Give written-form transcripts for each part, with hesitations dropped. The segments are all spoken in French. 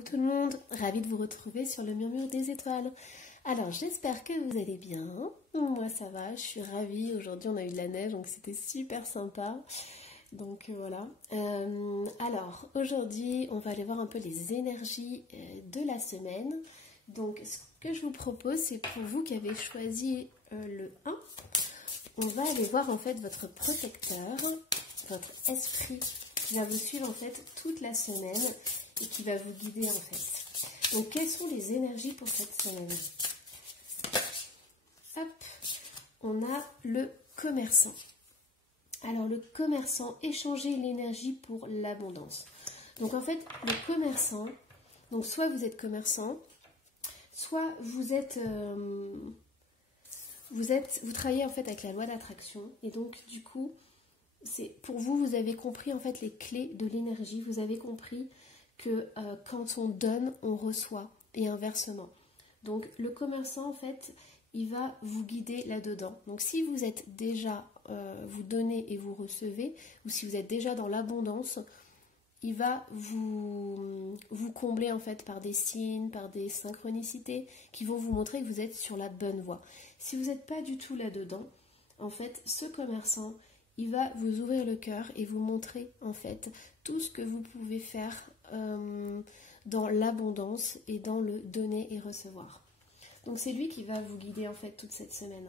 Coucou tout le monde, ravie de vous retrouver sur le murmure des étoiles. Alors j'espère que vous allez bien, moi ça va, je suis ravie. Aujourd'hui on a eu de la neige donc c'était super sympa. Donc voilà. Alors aujourd'hui on va aller voir un peu les énergies de la semaine. Donc ce que je vous propose, c'est pour vous qui avez choisi le 1, on va aller voir en fait votre protecteur, votre esprit qui va vous suivre en fait toute la semaine et qui va vous guider en fait. Donc quelles sont les énergies pour cette semaine? Hop, on a le commerçant. Alors le commerçant, échanger l'énergie pour l'abondance. Donc en fait le commerçant, donc soit vous êtes commerçant, soit vous travaillez en fait avec la loi d'attraction et donc du coup c'est pour vous, vous avez compris en fait les clés de l'énergie, vous avez compris que quand on donne, on reçoit et inversement. Donc le commerçant en fait, il va vous guider là-dedans. Donc si vous êtes déjà, vous donnez et vous recevez, ou si vous êtes déjà dans l'abondance, il va vous combler en fait par des signes, par des synchronicités qui vont vous montrer que vous êtes sur la bonne voie. Si vous n'êtes pas du tout là-dedans, en fait, ce commerçant, il va vous ouvrir le cœur et vous montrer en fait tout ce que vous pouvez faire dans l'abondance et dans le donner et recevoir. Donc c'est lui qui va vous guider en fait toute cette semaine.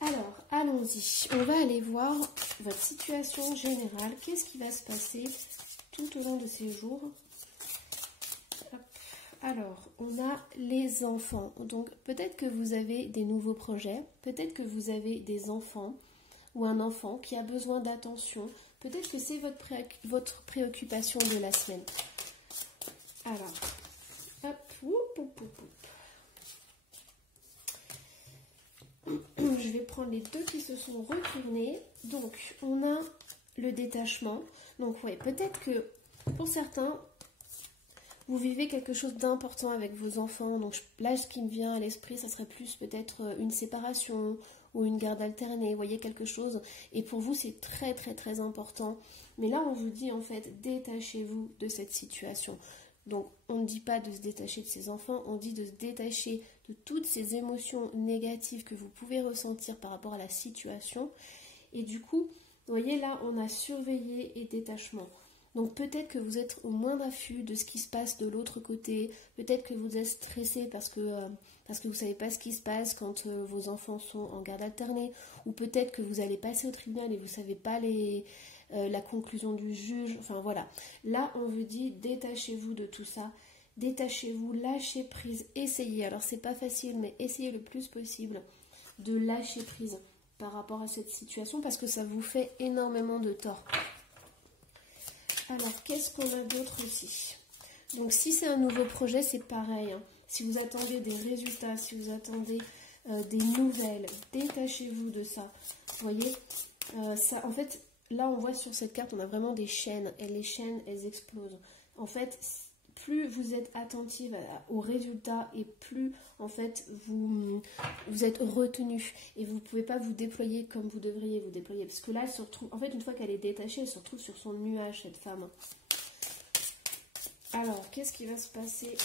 Alors, allons-y. On va aller voir votre situation générale. Qu'est-ce qui va se passer tout au long de ces jours? Hop. Alors, on a les enfants. Donc, peut-être que vous avez des nouveaux projets. Peut-être que vous avez des enfants ou un enfant qui a besoin d'attention. Peut-être que c'est votre préoccupation de la semaine. Alors, hop, je vais prendre les deux qui se sont retournés. Donc, on a le détachement. Donc, ouais, peut-être que pour certains, vous vivez quelque chose d'important avec vos enfants. Donc, là, ce qui me vient à l'esprit, ça serait plus peut-être une séparation ou une garde alternée. Vous voyez quelque chose. Et pour vous, c'est très, très, très important. Mais là, on vous dit, en fait, détachez-vous de cette situation. Donc, on ne dit pas de se détacher de ses enfants, on dit de se détacher de toutes ces émotions négatives que vous pouvez ressentir par rapport à la situation. Et du coup, vous voyez là, on a surveillé et détachement. Donc, peut-être que vous êtes au moindre affût de ce qui se passe de l'autre côté. Peut-être que vous êtes stressé parce que vous ne savez pas ce qui se passe quand vos enfants sont en garde alternée. Ou peut-être que vous allez passer au tribunal et vous ne savez pas la conclusion du juge, enfin voilà. Là, on vous dit, détachez-vous de tout ça, détachez-vous, lâchez prise, essayez. Alors, c'est pas facile, mais essayez le plus possible de lâcher prise par rapport à cette situation parce que ça vous fait énormément de tort. Alors, qu'est-ce qu'on a d'autre aussi? Donc, si c'est un nouveau projet, c'est pareil. Hein. Si vous attendez des résultats, si vous attendez des nouvelles, détachez-vous de ça. Vous voyez, ça, en fait, là, on voit sur cette carte, on a vraiment des chaînes. Et les chaînes, elles explosent. En fait, plus vous êtes attentive aux résultats et plus, en fait, vous êtes retenu. Et vous ne pouvez pas vous déployer comme vous devriez vous déployer. Parce que là, elle se retrouve, en fait, une fois qu'elle est détachée, elle se retrouve sur son nuage, cette femme. Alors, qu'est-ce qui va se passer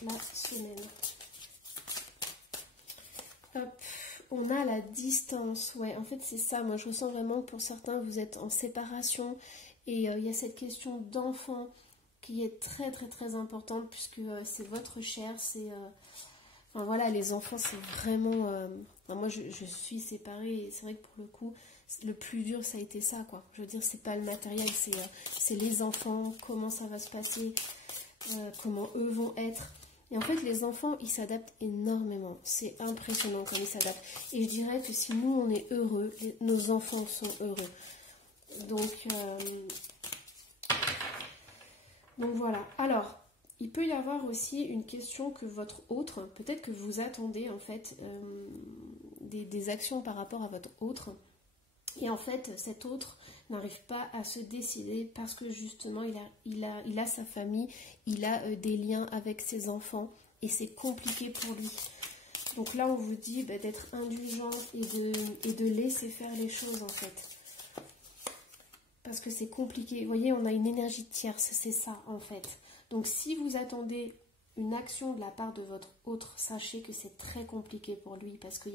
pour la semaine? Hop. On a la distance, ouais, en fait c'est ça, moi je ressens vraiment que pour certains vous êtes en séparation et il y a cette question d'enfant qui est très très très importante puisque c'est votre chair, c'est... enfin voilà, les enfants c'est vraiment... moi je suis séparée et c'est vrai que pour le coup, le plus dur ça a été ça quoi. Je veux dire, c'est pas le matériel, c'est les enfants, comment ça va se passer, comment eux vont être... Et en fait, les enfants, ils s'adaptent énormément. C'est impressionnant comme ils s'adaptent. Et je dirais que si nous, on est heureux, nos enfants sont heureux. Donc voilà. Alors, il peut y avoir aussi une question que votre autre, peut-être que vous attendez en fait des actions par rapport à votre autre. Et en fait, cet autre n'arrive pas à se décider parce que justement, il a sa famille, il a des liens avec ses enfants et c'est compliqué pour lui. Donc là, on vous dit d'être indulgent et de laisser faire les choses en fait. parce que c'est compliqué. Vous voyez, on a une énergie tierce, c'est ça en fait. Donc si vous attendez une action de la part de votre autre, sachez que c'est très compliqué pour lui parce qu'il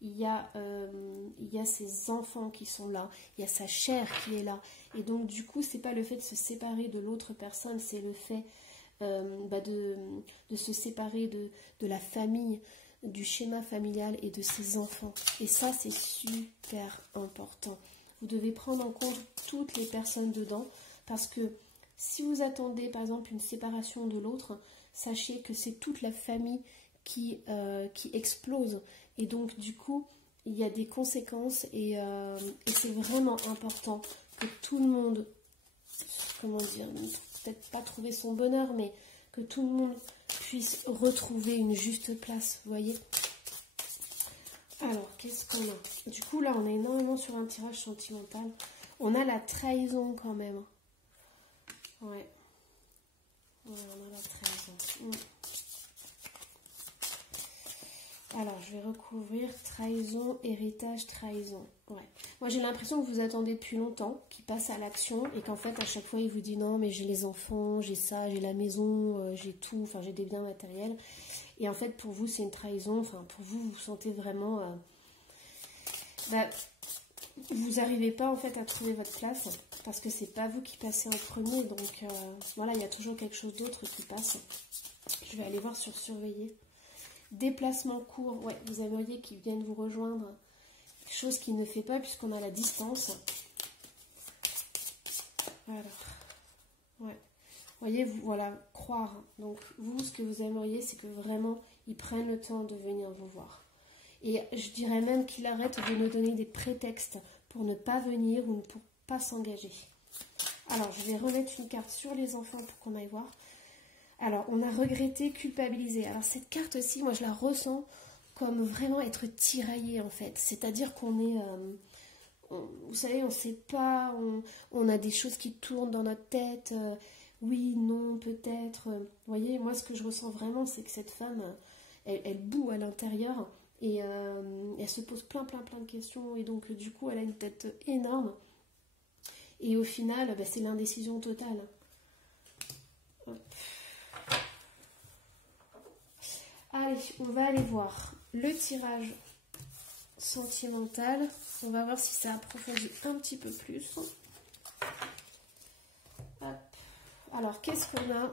y a ses enfants qui sont là, il y a sa chair qui est là. Et donc du coup, c'est pas le fait de se séparer de l'autre personne, c'est le fait de se séparer de la famille, du schéma familial et de ses enfants. Et ça, c'est super important. Vous devez prendre en compte toutes les personnes dedans parce que si vous attendez par exemple une séparation de l'autre, sachez que c'est toute la famille qui explose. Et donc du coup, il y a des conséquences et c'est vraiment important que tout le monde, comment dire, peut-être pas trouver son bonheur, mais que tout le monde puisse retrouver une juste place, vous voyez. Alors, qu'est-ce qu'on a? Du coup, là, on est énormément sur un tirage sentimental. On a la trahison quand même. Ouais. Ouais, on a la trahison. Alors, je vais recouvrir trahison, héritage, trahison. Ouais. Moi, j'ai l'impression que vous attendez depuis longtemps, qu'il passe à l'action et qu'en fait, à chaque fois, il vous dit non, mais j'ai les enfants, j'ai ça, j'ai la maison, j'ai tout, enfin, j'ai des biens matériels. Et en fait, pour vous, c'est une trahison. Enfin, pour vous, vous sentez vraiment... vous n'arrivez pas, en fait, à trouver votre place parce que c'est pas vous qui passez en premier. Donc, voilà, il y a toujours quelque chose d'autre qui passe. Je vais aller voir sur surveiller. Déplacement court, ouais, vous aimeriez qu'ils viennent vous rejoindre, quelque chose qui ne fait pas puisqu'on a la distance. Alors, ouais, vous voyez, vous, voilà, croire. Donc vous, ce que vous aimeriez, c'est que vraiment, ils prennent le temps de venir vous voir. Et je dirais même qu'ils arrêtent de nous donner des prétextes pour ne pas venir ou pour pas s'engager. Alors, je vais remettre une carte sur les enfants pour qu'on aille voir. Alors, on a regretté, culpabilisé. Alors, cette carte-ci, moi, je la ressens comme vraiment être tiraillé, en fait. C'est-à-dire qu'on est... vous savez, on ne sait pas, on a des choses qui tournent dans notre tête. Oui, non, peut-être. Vous voyez, moi, ce que je ressens vraiment, c'est que cette femme, elle bout à l'intérieur. Et elle se pose plein de questions. Et donc, du coup, elle a une tête énorme. Et au final, c'est l'indécision totale. Hop. Allez, on va aller voir le tirage sentimental. On va voir si ça approfondit un petit peu plus. Hop. Alors, qu'est-ce qu'on a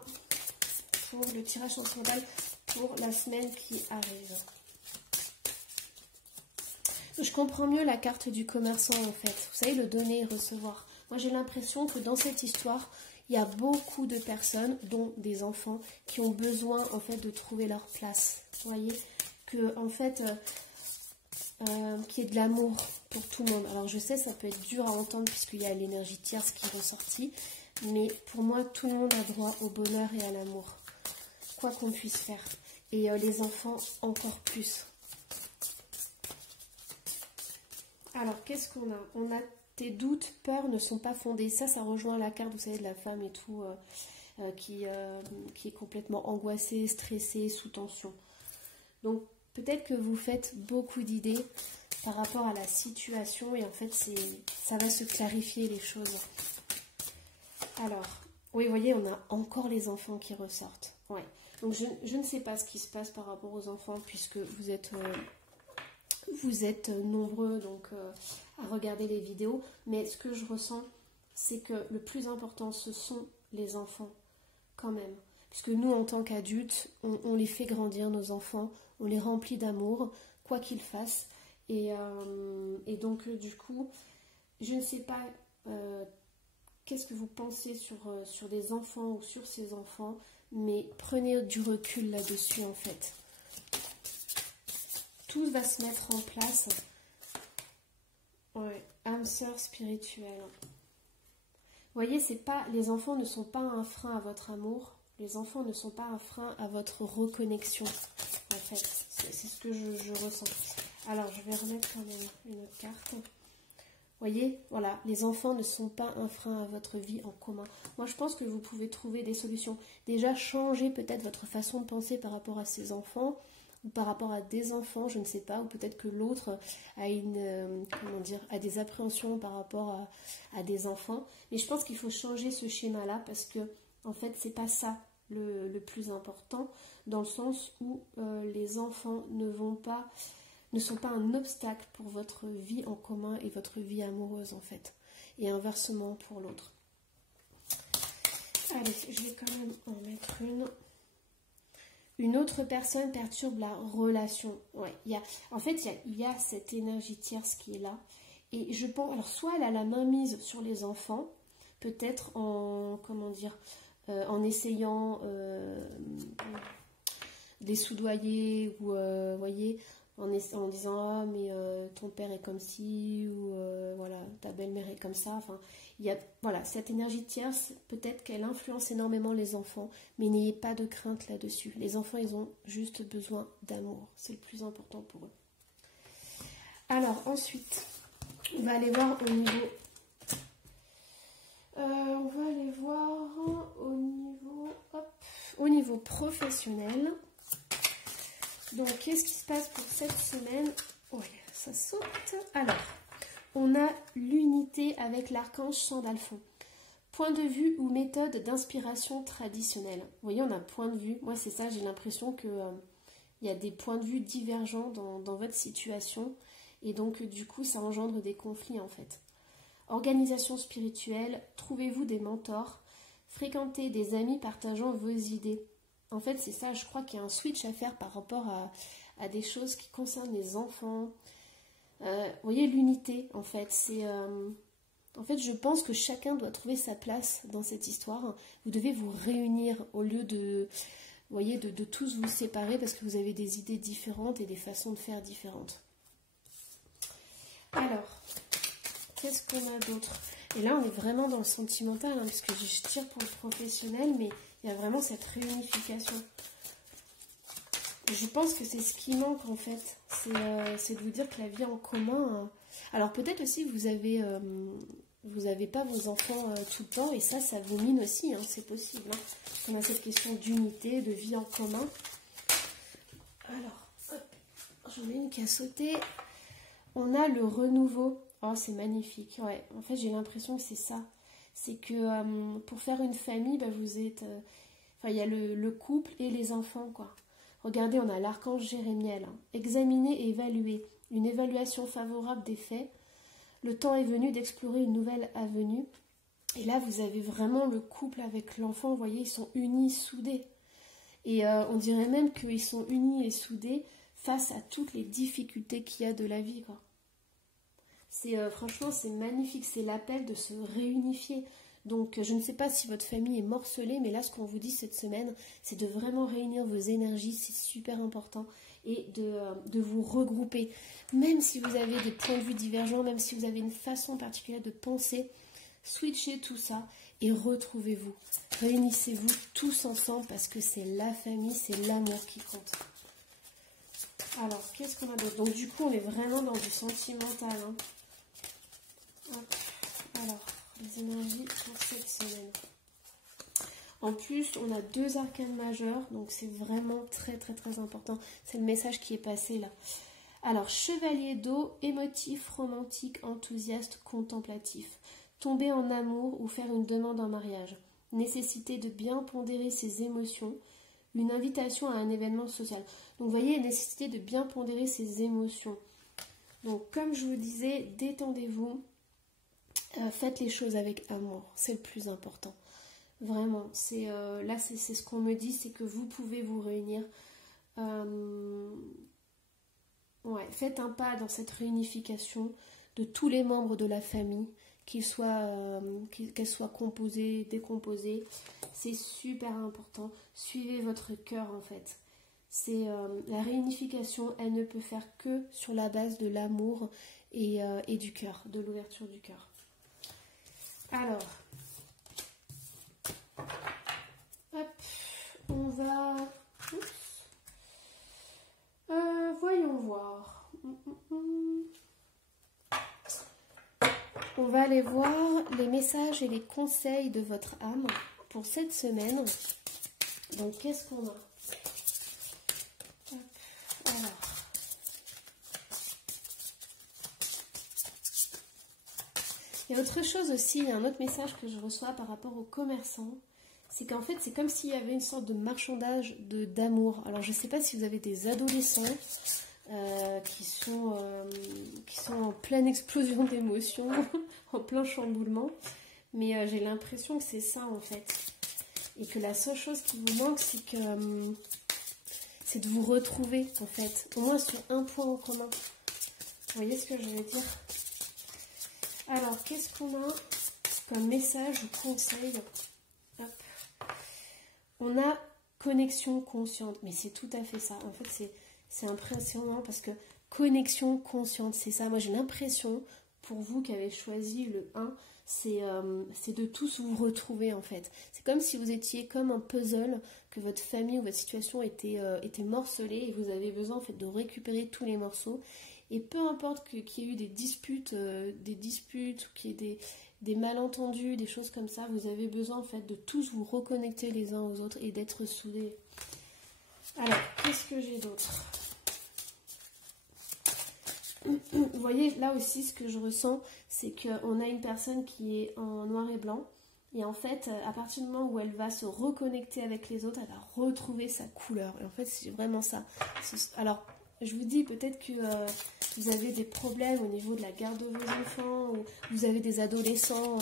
pour le tirage sentimental pour la semaine qui arrive? Je comprends mieux la carte du commerçant, en fait. Vous savez, le donner et recevoir. Moi, j'ai l'impression que dans cette histoire, il y a beaucoup de personnes, dont des enfants, qui ont besoin en fait de trouver leur place. Vous voyez, que en fait, qu'il y ait de l'amour pour tout le monde. Alors je sais, ça peut être dur à entendre puisqu'il y a l'énergie tierce qui est ressortie, mais pour moi, tout le monde a droit au bonheur et à l'amour, quoi qu'on puisse faire. Et les enfants encore plus. Alors, qu'est-ce qu'on a? On a tes doutes, peurs ne sont pas fondés. Ça rejoint la carte, vous savez, de la femme et tout, qui est complètement angoissée, stressée, sous tension. Donc, peut-être que vous faites beaucoup d'idées par rapport à la situation et en fait, ça va se clarifier les choses. Alors, oui, vous voyez, on a encore les enfants qui ressortent. Ouais. Donc, je ne sais pas ce qui se passe par rapport aux enfants puisque vous êtes nombreux donc à regarder les vidéos, mais ce que je ressens, c'est que le plus important, ce sont les enfants, quand même. Puisque nous, en tant qu'adultes, on les fait grandir, nos enfants, on les remplit d'amour, quoi qu'ils fassent. Et donc, du coup, je ne sais pas qu'est-ce que vous pensez sur les enfants ou sur ces enfants, mais prenez du recul là-dessus, en fait. Tout va se mettre en place. Ouais, âme sœur spirituelle. Vous voyez, les enfants ne sont pas un frein à votre amour. Les enfants ne sont pas un frein à votre reconnexion. En fait, c'est ce que je ressens. Alors, je vais remettre quand même une autre carte. Vous voyez, voilà, les enfants ne sont pas un frein à votre vie en commun. Moi, je pense que vous pouvez trouver des solutions. Déjà, changer peut-être votre façon de penser par rapport à ces enfants. ou par rapport à des enfants, je ne sais pas, ou peut-être que l'autre a comment dire, a des appréhensions par rapport à des enfants. Mais je pense qu'il faut changer ce schéma-là parce que en fait, c'est pas ça le plus important, dans le sens où les enfants ne sont pas un obstacle pour votre vie en commun et votre vie amoureuse en fait, et inversement pour l'autre. Allez, je vais quand même en mettre une. Une autre personne perturbe la relation. Ouais, en fait, il y a cette énergie tierce qui est là. Et je pense, alors soit elle a la main mise sur les enfants, peut-être en, comment dire, en essayant de les soudoyer ou, voyez, en disant ah mais ton père est comme ci ou voilà ta belle-mère est comme ça. Enfin, il y a voilà cette énergie tierce, peut-être qu'elle influence énormément les enfants, mais n'ayez pas de crainte là-dessus. Les enfants, ils ont juste besoin d'amour, c'est le plus important pour eux. Alors ensuite, on va aller voir au niveau. Au niveau professionnel. Donc, qu'est-ce qui se passe pour cette semaine? Oui, ça saute. Alors, on a l'unité avec l'archange Sandalphon. Point de vue ou méthode d'inspiration traditionnelle. Vous voyez, on a point de vue. Moi, c'est ça, j'ai l'impression que y a des points de vue divergents dans votre situation. Et donc, du coup, ça engendre des conflits, en fait. Organisation spirituelle, trouvez-vous des mentors. Fréquentez des amis partageant vos idées. En fait, c'est ça, je crois qu'il y a un switch à faire par rapport à des choses qui concernent les enfants. Vous voyez, l'unité, en fait, c'est... en fait, je pense que chacun doit trouver sa place dans cette histoire. Vous devez vous réunir au lieu de, vous voyez, de tous vous séparer parce que vous avez des idées différentes et des façons de faire différentes. Alors, qu'est-ce qu'on a d'autre? Et là, on est vraiment dans le sentimental, hein, parce que je tire pour le professionnel, mais il y a vraiment cette réunification. Je pense que c'est ce qui manque, en fait. C'est de vous dire que la vie en commun... Alors, peut-être aussi, vous avez pas vos enfants tout le temps, et ça vous mine aussi, hein, c'est possible. Hein. On a cette question d'unité, de vie en commun. Alors, j'en ai une qui a sauté. On a le renouveau. Oh, c'est magnifique. Ouais, en fait, j'ai l'impression que c'est ça. C'est que pour faire une famille, bah, vous êtes... Enfin, il y a le couple et les enfants, quoi. Regardez, on a l'archange Jérémiel. Hein. Examiner et évaluer. Une évaluation favorable des faits. Le temps est venu d'explorer une nouvelle avenue. Et là, vous avez vraiment le couple avec l'enfant. Vous voyez, ils sont unis, soudés. Et on dirait même qu'ils sont unis et soudés face à toutes les difficultés qu'il y a de la vie, quoi. Franchement, c'est magnifique, c'est l'appel de se réunifier. Donc, je ne sais pas si votre famille est morcelée, mais là, ce qu'on vous dit cette semaine, c'est de vraiment réunir vos énergies, c'est super important, et de vous regrouper. Même si vous avez des points de vue divergents, même si vous avez une façon particulière de penser, switchez tout ça et retrouvez-vous. Réunissez-vous tous ensemble parce que c'est la famille, c'est l'amour qui compte. Alors, qu'est-ce qu'on a d'autre? Donc, du coup, on est vraiment dans du sentimental, hein. Alors, les énergies pour cette semaine. En plus, on a 2 arcanes majeurs, donc c'est vraiment très très très important. C'est le message qui est passé là. Alors, chevalier d'eau, émotif, romantique, enthousiaste, contemplatif. Tomber en amour ou faire une demande en mariage. Nécessité de bien pondérer ses émotions. Une invitation à un événement social. Donc, vous voyez, nécessité de bien pondérer ses émotions. Donc, comme je vous disais, détendez-vous. Faites les choses avec amour, c'est le plus important. Vraiment, là c'est ce qu'on me dit, c'est que vous pouvez vous réunir. Ouais, faites un pas dans cette réunification de tous les membres de la famille, qu'elles soient composées, décomposées. C'est super important. Suivez votre cœur en fait. La réunification, elle ne peut faire que sur la base de l'amour et du cœur, de l'ouverture du cœur. Alors, hop, on va... voyons voir. On va aller voir les messages et les conseils de votre âme pour cette semaine. Donc, qu'est-ce qu'on a? Alors. Il y a autre chose aussi, il y a un autre message que je reçois par rapport aux commerçants. C'est qu'en fait, c'est comme s'il y avait une sorte de marchandage d'amour. Alors, je ne sais pas si vous avez des adolescents qui sont en pleine explosion d'émotions, en plein chamboulement. Mais j'ai l'impression que c'est ça, en fait. Et que la seule chose qui vous manque, c'est de vous retrouver, en fait. Au moins sur un point en commun. Vous voyez ce que je veux dire? Alors, qu'est-ce qu'on a comme message ou conseil? Hop. On a connexion consciente, mais c'est tout à fait ça. En fait, c'est impressionnant parce que connexion consciente, c'est ça. Moi, j'ai l'impression, pour vous qui avez choisi le 1, c'est de tous vous retrouver, en fait. C'est comme si vous étiez comme un puzzle, que votre famille ou votre situation était morcelée et vous avez besoin, en fait, de récupérer tous les morceaux. Et peu importe qu'il y ait eu des disputes ou qu'il y ait des malentendus, des choses comme ça, vous avez besoin en fait de tous vous reconnecter les uns aux autres et d'être soudés. Alors, qu'est-ce que j'ai d'autre? Vous voyez, là aussi, ce que je ressens, c'est qu'on a une personne qui est en noir et blanc. Et en fait, à partir du moment où elle va se reconnecter avec les autres, elle va retrouver sa couleur. Et en fait, c'est vraiment ça. Alors, je vous dis peut-être que vous avez des problèmes au niveau de la garde de vos enfants, ou vous avez des adolescents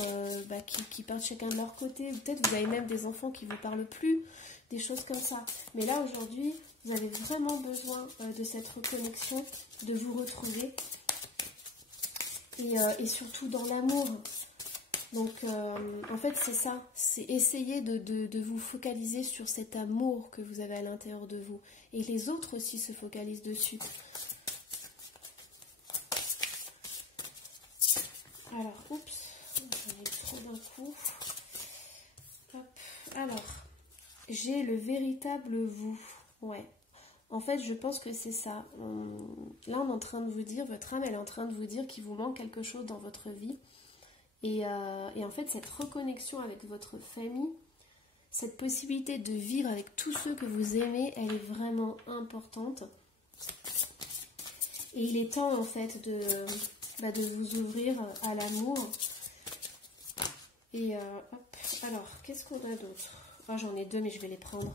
qui partent chacun de leur côté, ou peut-être vous avez même des enfants qui ne vous parlent plus, des choses comme ça. Mais là, aujourd'hui, vous avez vraiment besoin de cette reconnexion, de vous retrouver, et surtout dans l'amour. Donc, en fait, c'est ça, c'est essayer de vous focaliser sur cet amour que vous avez à l'intérieur de vous. Et les autres aussi se focalisent dessus. Alors, oups, j'en ai trop d'un coup. Hop. Alors, j'ai le véritable vous. Ouais. En fait, je pense que c'est ça. Là, on est en train de vous dire, votre âme, elle est en train de vous dire qu'il vous manque quelque chose dans votre vie. Et en fait, cette reconnexion avec votre famille, cette possibilité de vivre avec tous ceux que vous aimez, elle est vraiment importante. Et il est temps, en fait, de vous ouvrir à l'amour. Et hop, alors, qu'est-ce qu'on a d'autre? Oh, j'en ai deux, mais je vais les prendre.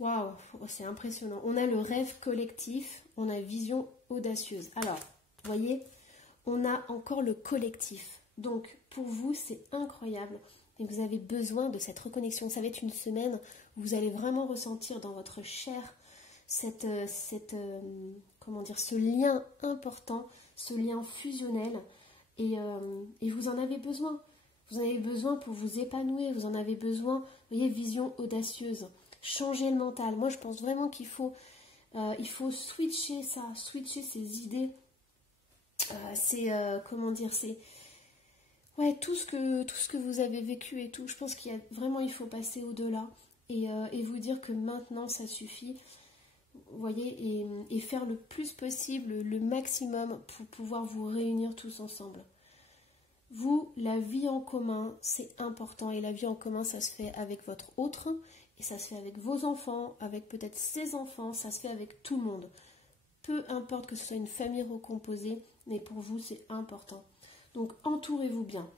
Waouh, c'est impressionnant. On a le rêve collectif, on a vision audacieuse. Alors, vous voyez, on a encore le collectif. Donc, pour vous, c'est incroyable. Et vous avez besoin de cette reconnexion. Ça va être une semaine où vous allez vraiment ressentir dans votre chair comment dire, ce lien important, ce lien fusionnel. Et vous en avez besoin. Vous en avez besoin pour vous épanouir. Vous en avez besoin, vous voyez, vision audacieuse. Changer le mental. Moi, je pense vraiment qu'il faut switcher ça, switcher ces idées. Comment dire, ouais, tout ce que vous avez vécu et tout, je pense qu'il faut passer au-delà et vous dire que maintenant ça suffit, vous voyez, et faire le plus possible, le maximum pour pouvoir vous réunir tous ensemble. Vous, la vie en commun, c'est important, et la vie en commun, ça se fait avec votre autre, et ça se fait avec vos enfants, avec peut-être ses enfants, ça se fait avec tout le monde. Peu importe que ce soit une famille recomposée, mais pour vous, c'est important. Donc, entourez-vous bien.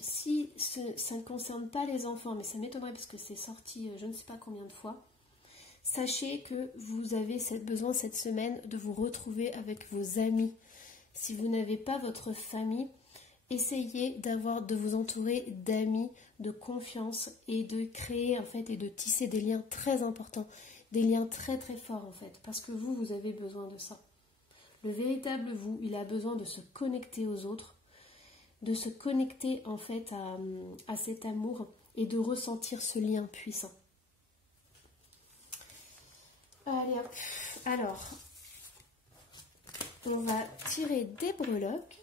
Si ça ne concerne pas les enfants, mais ça m'étonnerait parce que c'est sorti je ne sais pas combien de fois, sachez que vous avez besoin cette semaine de vous retrouver avec vos amis. Si vous n'avez pas votre famille, essayez de vous entourer d'amis, de confiance et de créer en fait et de tisser des liens très importants, des liens très très forts en fait, parce que vous avez besoin de ça. Le véritable vous, il a besoin de se connecter aux autres, de se connecter en fait à cet amour et de ressentir ce lien puissant. Allez hop, alors, on va tirer des breloques.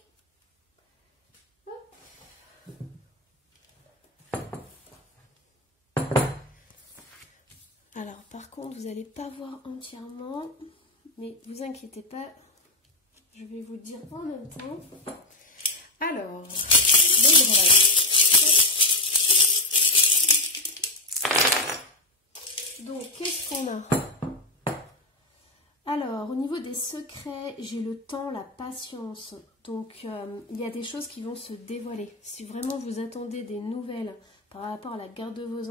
Alors par contre, vous n'allez pas voir entièrement, mais vous inquiétez pas. Je vais vous dire en même temps. Alors, les breloques. Donc, qu'est-ce qu'on a? niveau des secrets, j'ai le temps, la patience. Donc, il y a des choses qui vont se dévoiler. Si vraiment vous attendez des nouvelles par rapport à la garde de vos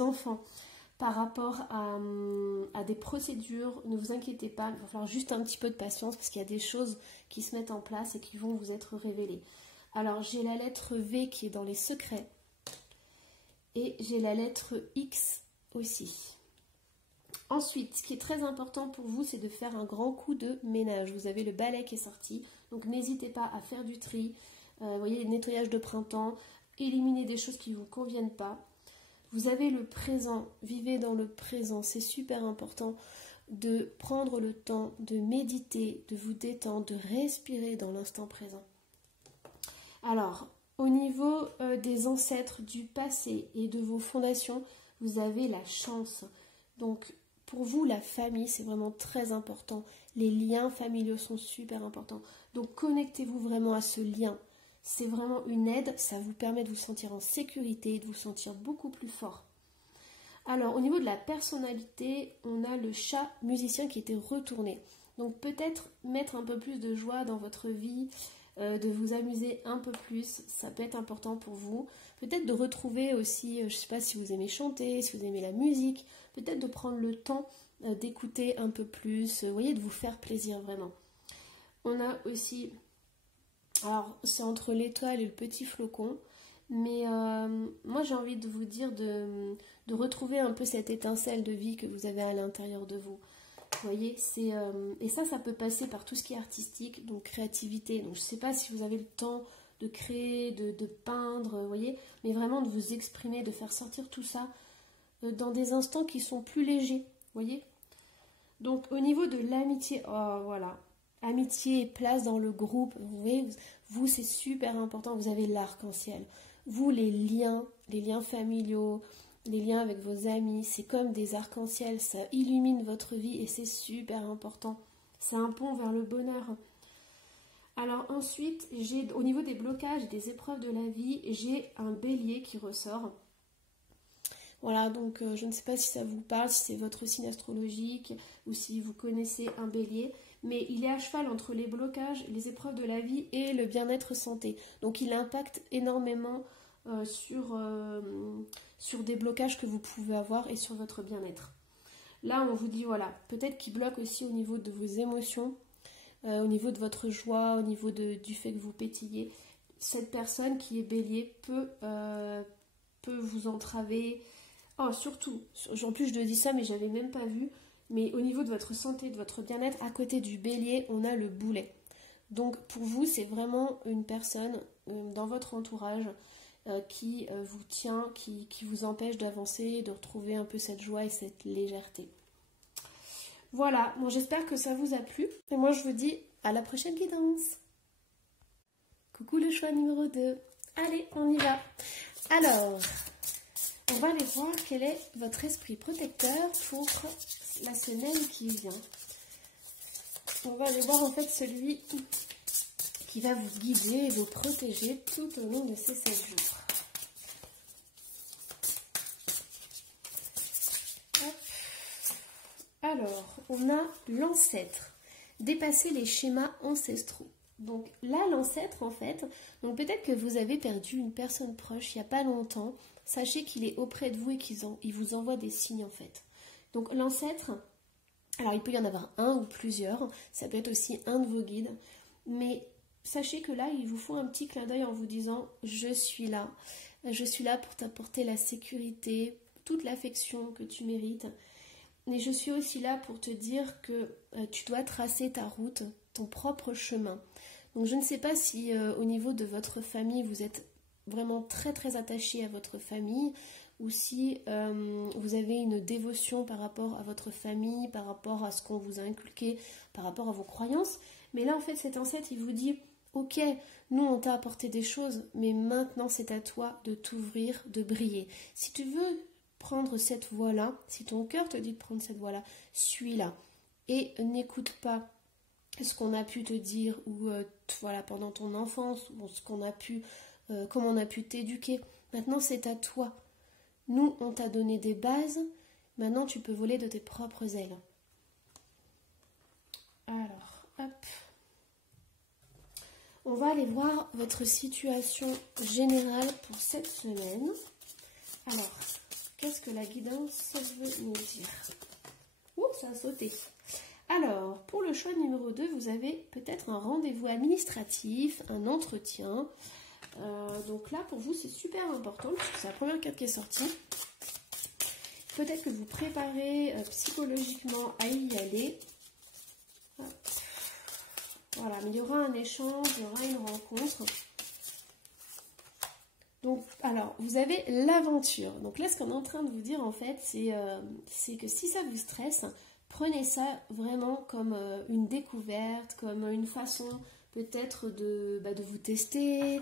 enfants, par rapport à des procédures, ne vous inquiétez pas, il va falloir juste un petit peu de patience parce qu'il y a des choses qui se mettent en place et qui vont vous être révélées. Alors, j'ai la lettre V qui est dans les secrets et j'ai la lettre X aussi. Ensuite, ce qui est très important pour vous, c'est de faire un grand coup de ménage. Vous avez le balai qui est sorti, donc n'hésitez pas à faire du tri. Vous voyez, le nettoyage de printemps, éliminer des choses qui ne vous conviennent pas. Vous avez le présent, vivez dans le présent, c'est super important de prendre le temps de méditer, de vous détendre, de respirer dans l'instant présent. Alors, au niveau des ancêtres du passé et de vos fondations, vous avez la chance. Donc, pour vous, la famille, c'est vraiment très important. Les liens familiaux sont super importants. Donc, connectez-vous vraiment à ce lien. C'est vraiment une aide. Ça vous permet de vous sentir en sécurité et de vous sentir beaucoup plus fort. Alors, au niveau de la personnalité, on a le chat musicien qui était retourné. Donc, peut-être mettre un peu plus de joie dans votre vie, de vous amuser un peu plus. Ça peut être important pour vous. Peut-être de retrouver aussi, je ne sais pas si vous aimez chanter, si vous aimez la musique, peut-être de prendre le temps d'écouter un peu plus, vous voyez, de vous faire plaisir vraiment. On a aussi, alors c'est entre l'étoile et le petit flocon, mais moi j'ai envie de vous dire de retrouver un peu cette étincelle de vie que vous avez à l'intérieur de vous. Vous voyez, et ça peut passer par tout ce qui est artistique, donc créativité. Donc je ne sais pas si vous avez le temps de créer, de peindre, vous voyez, mais vraiment de vous exprimer, de faire sortir tout ça dans des instants qui sont plus légers, vous voyez. Donc au niveau de l'amitié, oh voilà, amitié et place dans le groupe, vous voyez, vous c'est super important, vous avez l'arc-en-ciel. Vous les liens familiaux, les liens avec vos amis, c'est comme des arcs-en-ciel, ça illumine votre vie et c'est super important. C'est un pont vers le bonheur. Alors ensuite, au niveau des blocages et des épreuves de la vie, j'ai un bélier qui ressort. Voilà, donc je ne sais pas si ça vous parle, si c'est votre signe astrologique ou si vous connaissez un bélier, mais il est à cheval entre les blocages, les épreuves de la vie et le bien-être santé. Donc il impacte énormément sur des blocages que vous pouvez avoir et sur votre bien-être. Là, on vous dit, voilà, peut-être qu'il bloque aussi au niveau de vos émotions, au niveau de votre joie, au niveau du fait que vous pétillez. Cette personne qui est bélier peut vous entraver. Oh, surtout, en plus je dis ça, mais j'avais même pas vu, mais au niveau de votre santé, de votre bien-être, à côté du bélier, on a le boulet. Donc pour vous, c'est vraiment une personne dans votre entourage qui vous tient, qui vous empêche d'avancer, de retrouver un peu cette joie et cette légèreté. Voilà, bon, j'espère que ça vous a plu. Et moi, je vous dis à la prochaine guidance. Coucou le choix numéro 2. Allez, on y va. Alors, on va aller voir quel est votre esprit protecteur pour la semaine qui vient. On va aller voir en fait celui qui va vous guider et vous protéger tout au long de ces 7 jours. Hop. Alors, on a l'ancêtre, dépasser les schémas ancestraux. Donc là, l'ancêtre en fait, donc peut-être que vous avez perdu une personne proche il n'y a pas longtemps, sachez qu'il est auprès de vous et qu'il vous envoie des signes en fait. Donc l'ancêtre, alors il peut y en avoir un ou plusieurs, ça peut être aussi un de vos guides, mais sachez que là, il vous faut un petit clin d'œil en vous disant « je suis là pour t'apporter la sécurité, toute l'affection que tu mérites, mais je suis aussi là pour te dire que tu dois tracer ta route, ton propre chemin. » Donc je ne sais pas si au niveau de votre famille, vous êtes vraiment très très attaché à votre famille ou si vous avez une dévotion par rapport à votre famille, par rapport à ce qu'on vous a inculqué, par rapport à vos croyances. Mais là en fait cet ancêtre il vous dit ok, nous on t'a apporté des choses, mais maintenant c'est à toi de t'ouvrir, de briller. Si tu veux prendre cette voie-là, si ton cœur te dit de prendre cette voie-là, suis-la et n'écoute pas ce qu'on a pu te dire ou voilà, pendant ton enfance, bon, comment on a pu t'éduquer. Maintenant c'est à toi. Nous on t'a donné des bases, maintenant tu peux voler de tes propres ailes. Alors, hop. On va aller voir votre situation générale pour cette semaine. Alors, qu'est-ce que la guidance veut nous dire? Ouh, ça a sauté. Alors, pour le choix numéro 2, vous avez peut-être un rendez-vous administratif, un entretien. Donc là, pour vous, c'est super important, parce que c'est la première carte qui est sortie. Peut-être que vous préparez psychologiquement à y aller. Hop. Voilà, mais il y aura un échange, il y aura une rencontre. Donc, alors, vous avez l'aventure. Donc là, ce qu'on est en train de vous dire, en fait, c'est que si ça vous stresse, prenez ça vraiment comme une découverte, comme une façon peut-être de vous tester.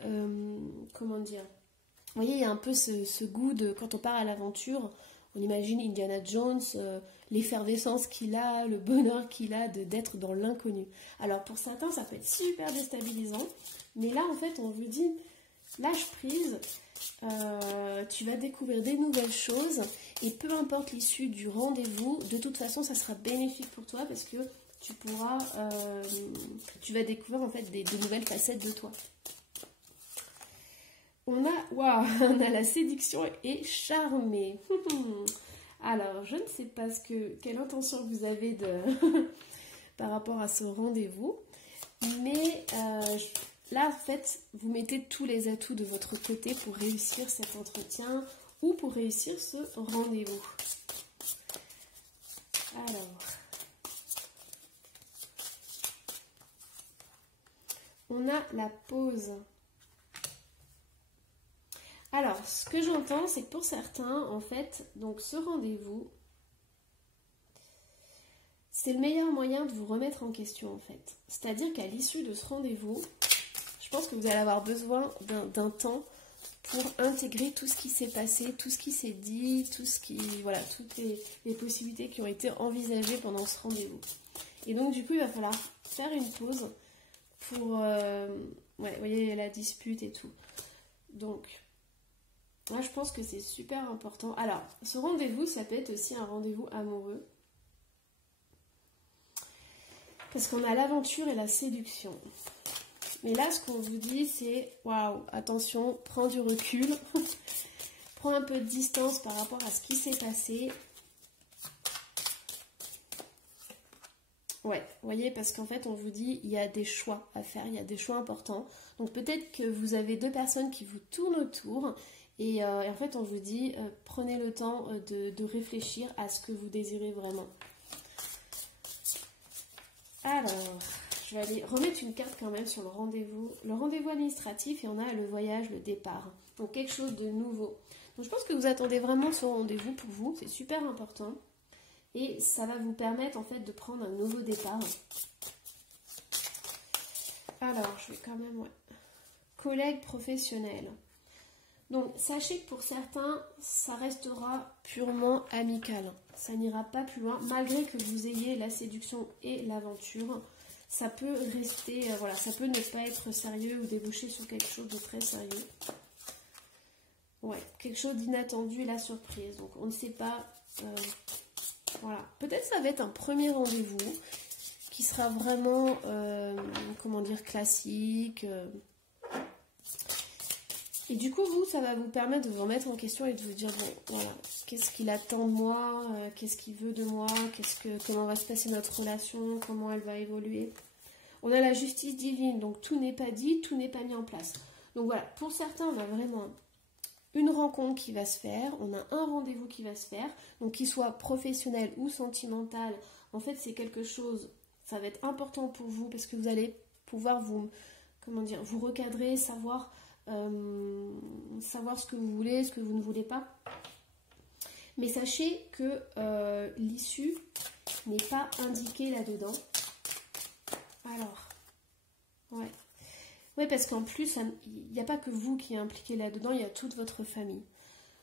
Comment dire? Vous voyez, il y a un peu ce goût de, quand on part à l'aventure, on imagine Indiana Jones, l'effervescence qu'il a, le bonheur qu'il a d'être dans l'inconnu. Alors pour certains, ça peut être super déstabilisant, mais là en fait on vous dit, lâche prise, tu vas découvrir des nouvelles choses, et peu importe l'issue du rendez-vous, de toute façon ça sera bénéfique pour toi, parce que tu vas découvrir en fait de nouvelles facettes de toi. On a la séduction et charmée. Alors, je ne sais pas quelle intention vous avez par rapport à ce rendez-vous. Mais là, en fait, vous mettez tous les atouts de votre côté pour réussir cet entretien ou pour réussir ce rendez-vous. Alors, on a la pause. Alors, ce que j'entends, c'est que pour certains, en fait, donc ce rendez-vous, c'est le meilleur moyen de vous remettre en question, en fait. C'est-à-dire qu'à l'issue de ce rendez-vous, je pense que vous allez avoir besoin d'un temps pour intégrer tout ce qui s'est passé, tout ce qui s'est dit, toutes les possibilités qui ont été envisagées pendant ce rendez-vous. Et donc, du coup, il va falloir faire une pause pour, vous voyez, la dispute et tout. Donc, moi, je pense que c'est super important. Alors, ce rendez-vous, ça peut être aussi un rendez-vous amoureux. Parce qu'on a l'aventure et la séduction. Mais là, ce qu'on vous dit, c'est waouh, attention, prends du recul. Prends un peu de distance par rapport à ce qui s'est passé. Ouais, vous voyez, parce qu'en fait, on vous dit, il y a des choix à faire, il y a des choix importants. Donc, peut-être que vous avez deux personnes qui vous tournent autour. Et en fait, on vous dit, prenez le temps de réfléchir à ce que vous désirez vraiment. Alors, je vais aller remettre une carte quand même sur le rendez-vous. Le rendez-vous administratif, et on a le voyage, le départ. Donc, quelque chose de nouveau. Donc, je pense que vous attendez vraiment ce rendez-vous pour vous. C'est super important. Et ça va vous permettre, en fait, de prendre un nouveau départ. Alors, je vais quand même... Ouais. Collègue professionnel. Donc, sachez que pour certains, ça restera purement amical. Ça n'ira pas plus loin, malgré que vous ayez la séduction et l'aventure. Ça peut rester, ça peut ne pas être sérieux ou déboucher sur quelque chose de très sérieux. Ouais, quelque chose d'inattendu, la surprise. Donc, on ne sait pas. Voilà. Peut-être ça va être un premier rendez-vous qui sera vraiment, classique. Et du coup, vous, ça va vous permettre de vous remettre en question et de vous dire, bon, voilà, qu'est-ce qu'il attend de moi, qu'est-ce qu'il veut de moi, comment va se passer notre relation, comment elle va évoluer. On a la justice divine, donc tout n'est pas dit, tout n'est pas mis en place. Donc voilà, pour certains, on a vraiment une rencontre qui va se faire, on a un rendez-vous qui va se faire, donc qu'il soit professionnel ou sentimental, en fait, c'est quelque chose, ça va être important pour vous parce que vous allez pouvoir vous recadrer, savoir ce que vous voulez, ce que vous ne voulez pas. Mais sachez que l'issue n'est pas indiquée là-dedans. Alors, ouais. Oui, parce qu'en plus, il n'y a pas que vous qui est impliqué là-dedans, il y a toute votre famille.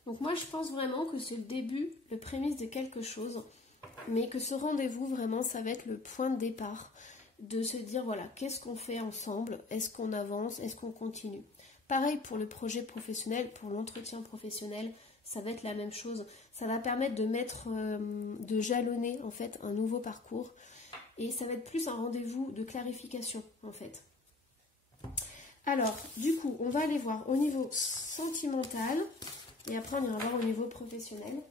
Donc moi, je pense vraiment que c'est le début, le prémisse de quelque chose, mais que ce rendez-vous, vraiment, ça va être le point de départ de se dire, voilà, qu'est-ce qu'on fait ensemble? Est-ce qu'on avance? Est-ce qu'on continue? Pareil pour le projet professionnel, pour l'entretien professionnel, ça va être la même chose. Ça va permettre de jalonner en fait un nouveau parcours et ça va être plus un rendez-vous de clarification en fait. Alors, du coup, on va aller voir au niveau sentimental et après on ira voir au niveau professionnel.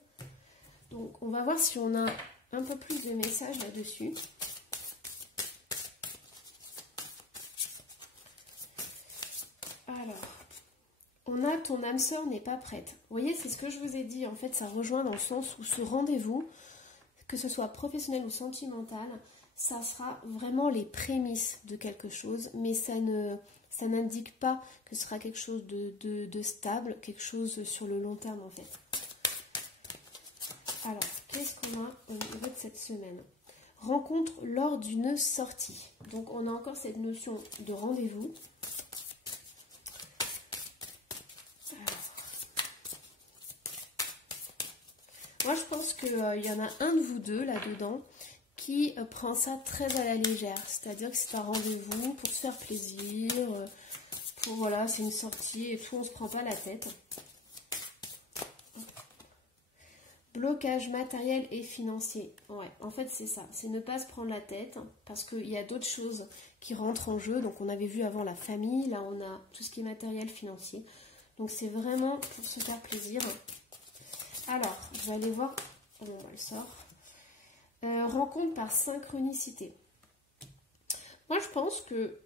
Donc, on va voir si on a un peu plus de messages là-dessus. Alors, on a ton âme sœur n'est pas prête. Vous voyez, c'est ce que je vous ai dit. En fait, ça rejoint dans le sens où ce rendez-vous, que ce soit professionnel ou sentimental, ça sera vraiment les prémices de quelque chose, mais ça n'indique pas que ce sera quelque chose de stable, quelque chose sur le long terme en fait. Alors, qu'est-ce qu'on a au niveau de cette semaine? Rencontre lors d'une sortie. Donc, on a encore cette notion de rendez-vous. Moi, je pense qu'il y en a un de vous deux là-dedans qui prend ça très à la légère. C'est-à-dire que c'est un rendez-vous pour se faire plaisir, pour voilà, c'est une sortie et tout, on ne se prend pas la tête. Blocage matériel et financier. Ouais, en fait, c'est ça. C'est ne pas se prendre la tête parce qu'il y a d'autres choses qui rentrent en jeu. Donc, on avait vu avant la famille. Là, on a tout ce qui est matériel, financier. Donc, c'est vraiment pour se faire plaisir. Alors, je vais aller voir. Oh, elle sort. Rencontre par synchronicité. Moi, je pense que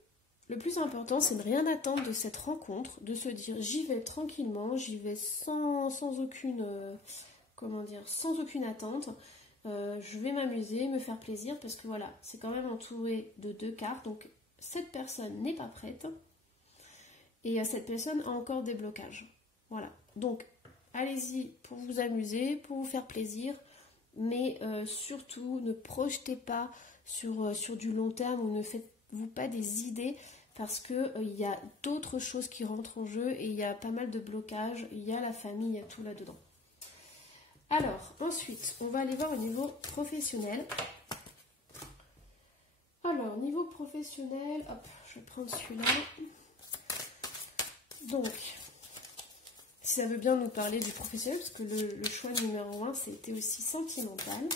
le plus important, c'est de rien attendre de cette rencontre, de se dire j'y vais tranquillement, j'y vais sans aucune, sans aucune attente. Je vais m'amuser, me faire plaisir parce que voilà, c'est quand même entouré de 2 cartes. Donc, cette personne n'est pas prête et cette personne a encore des blocages. Voilà. Donc, allez-y pour vous amuser, pour vous faire plaisir, mais surtout ne projetez pas sur du long terme ou ne faites-vous pas des idées parce qu'il y a d'autres choses qui rentrent en jeu et il y a pas mal de blocages, il y a la famille, il y a tout là-dedans. Alors, ensuite, on va aller voir au niveau professionnel. Alors, niveau professionnel, hop, je vais prendre celui-là. Donc, si ça veut bien nous parler du professionnel, parce que le choix numéro 1, c'était aussi sentimental.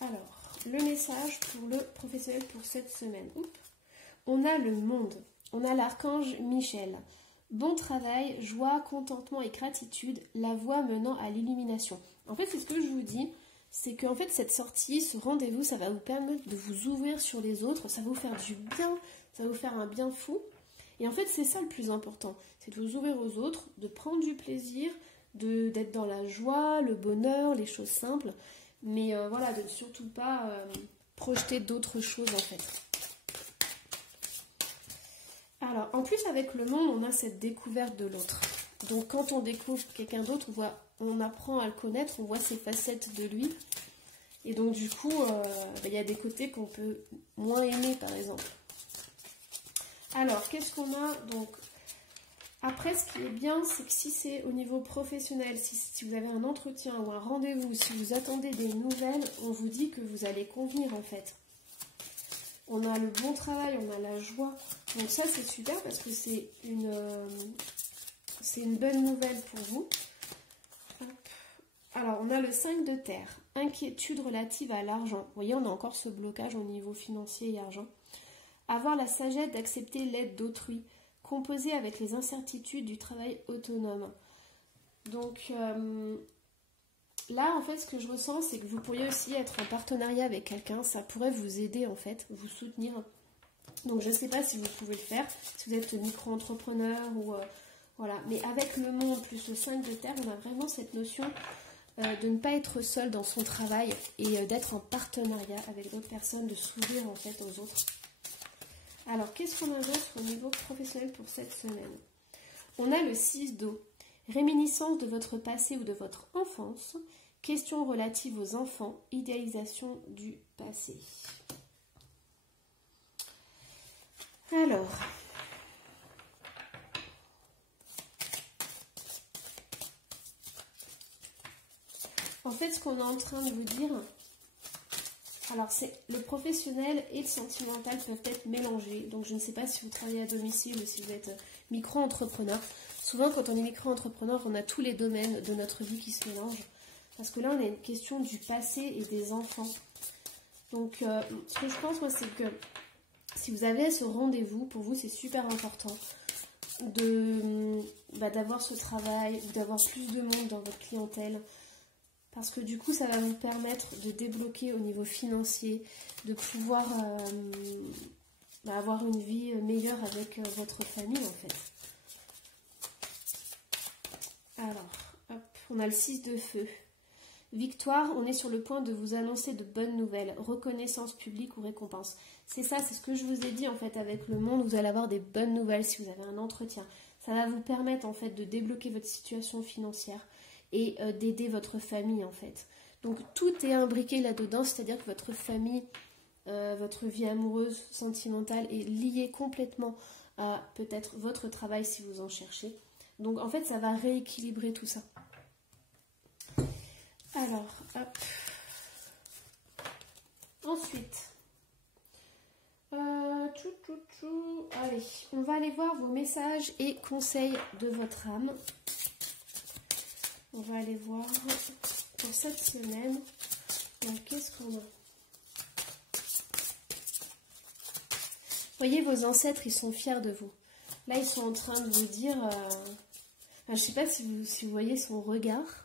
Alors, le message pour le professionnel pour cette semaine. Oups. On a le monde, on a l'archange Michel. Bon travail, joie, contentement et gratitude, la voie menant à l'illumination. En fait, c'est ce que je vous dis, c'est qu'en fait, cette sortie, ce rendez-vous, ça va vous permettre de vous ouvrir sur les autres, ça va vous faire du bien, ça va vous faire un bien fou. Et en fait, c'est ça le plus important, c'est de vous ouvrir aux autres, de prendre du plaisir, d'être dans la joie, le bonheur, les choses simples, mais voilà, de ne surtout pas projeter d'autres choses en fait. Alors, en plus, avec le monde, on a cette découverte de l'autre. Donc, quand on découvre quelqu'un d'autre, on apprend à le connaître, on voit ses facettes de lui. Et donc, du coup, il y a des côtés qu'on peut moins aimer, par exemple. Alors, qu'est-ce qu'on a? Donc, après, ce qui est bien, c'est que si c'est au niveau professionnel, si vous avez un entretien ou un rendez-vous, si vous attendez des nouvelles, on vous dit que vous allez convenir, en fait. On a le bon travail, on a la joie. Donc ça, c'est super parce que c'est une bonne nouvelle pour vous. Hop. Alors, on a le 5 de terre. Inquiétude relative à l'argent. Vous voyez, on a encore ce blocage au niveau financier et argent. Avoir la sagesse d'accepter l'aide d'autrui. Composer avec les incertitudes du travail autonome. Donc, là, en fait, ce que je ressens, c'est que vous pourriez aussi être en partenariat avec quelqu'un. Ça pourrait vous aider, en fait, vous soutenir. Donc, je ne sais pas si vous pouvez le faire, si vous êtes micro-entrepreneur ou... voilà. Mais avec le monde plus le 5 de terre, on a vraiment cette notion de ne pas être seul dans son travail et d'être en partenariat avec d'autres personnes, de s'ouvrir, en fait, aux autres. Alors, qu'est-ce qu'on a d'autre au niveau professionnel pour cette semaine? On a le 6 d'eau. Réminiscence de votre passé ou de votre enfance. Questions relatives aux enfants. Idéalisation du passé. Alors. En fait, ce qu'on est en train de vous dire... Alors, le professionnel et le sentimental peuvent être mélangés. Donc, je ne sais pas si vous travaillez à domicile ou si vous êtes micro-entrepreneur. Souvent, quand on est micro-entrepreneur, on a tous les domaines de notre vie qui se mélangent. Parce que là, on a une question du passé et des enfants. Donc, ce que je pense, moi, c'est que si vous avez ce rendez-vous, pour vous, c'est super important d'avoir ce travail ou d'avoir plus de monde dans votre clientèle. Parce que du coup, ça va vous permettre de débloquer au niveau financier, de pouvoir avoir une vie meilleure avec votre famille, en fait. Alors, hop, on a le 6 de feu. Victoire, on est sur le point de vous annoncer de bonnes nouvelles, reconnaissance publique ou récompense. C'est ça, c'est ce que je vous ai dit en fait avec le monde, vous allez avoir des bonnes nouvelles si vous avez un entretien. Ça va vous permettre en fait de débloquer votre situation financière et d'aider votre famille en fait. Donc tout est imbriqué là-dedans, c'est-à-dire que votre famille, votre vie amoureuse, sentimentale est liée complètement à peut-être votre travail si vous en cherchez. Donc en fait ça va rééquilibrer tout ça. Alors, hop. Ensuite, allez, on va aller voir vos messages et conseils de votre âme. On va aller voir pour cette semaine. Donc, qu'est-ce qu'on a? Voyez, vos ancêtres, ils sont fiers de vous. Là, ils sont en train de vous dire... je ne sais pas si vous voyez son regard.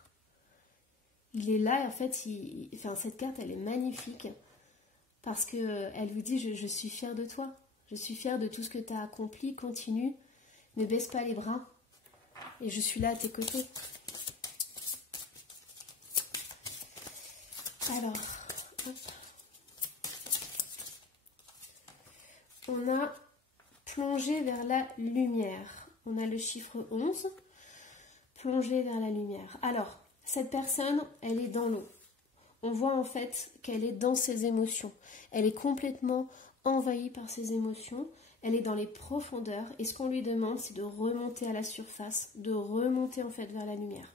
Il est là, en fait, cette carte, elle est magnifique. Parce qu'elle vous dit, je suis fière de toi. Je suis fière de tout ce que tu as accompli. Continue. Ne baisse pas les bras. Et je suis là à tes côtés. Alors, hop. On a plongé vers la lumière. On a le chiffre 11. Plongé vers la lumière. Alors, cette personne, elle est dans l'eau. On voit en fait qu'elle est dans ses émotions. Elle est complètement envahie par ses émotions. Elle est dans les profondeurs. Et ce qu'on lui demande, c'est de remonter à la surface, de remonter en fait vers la lumière.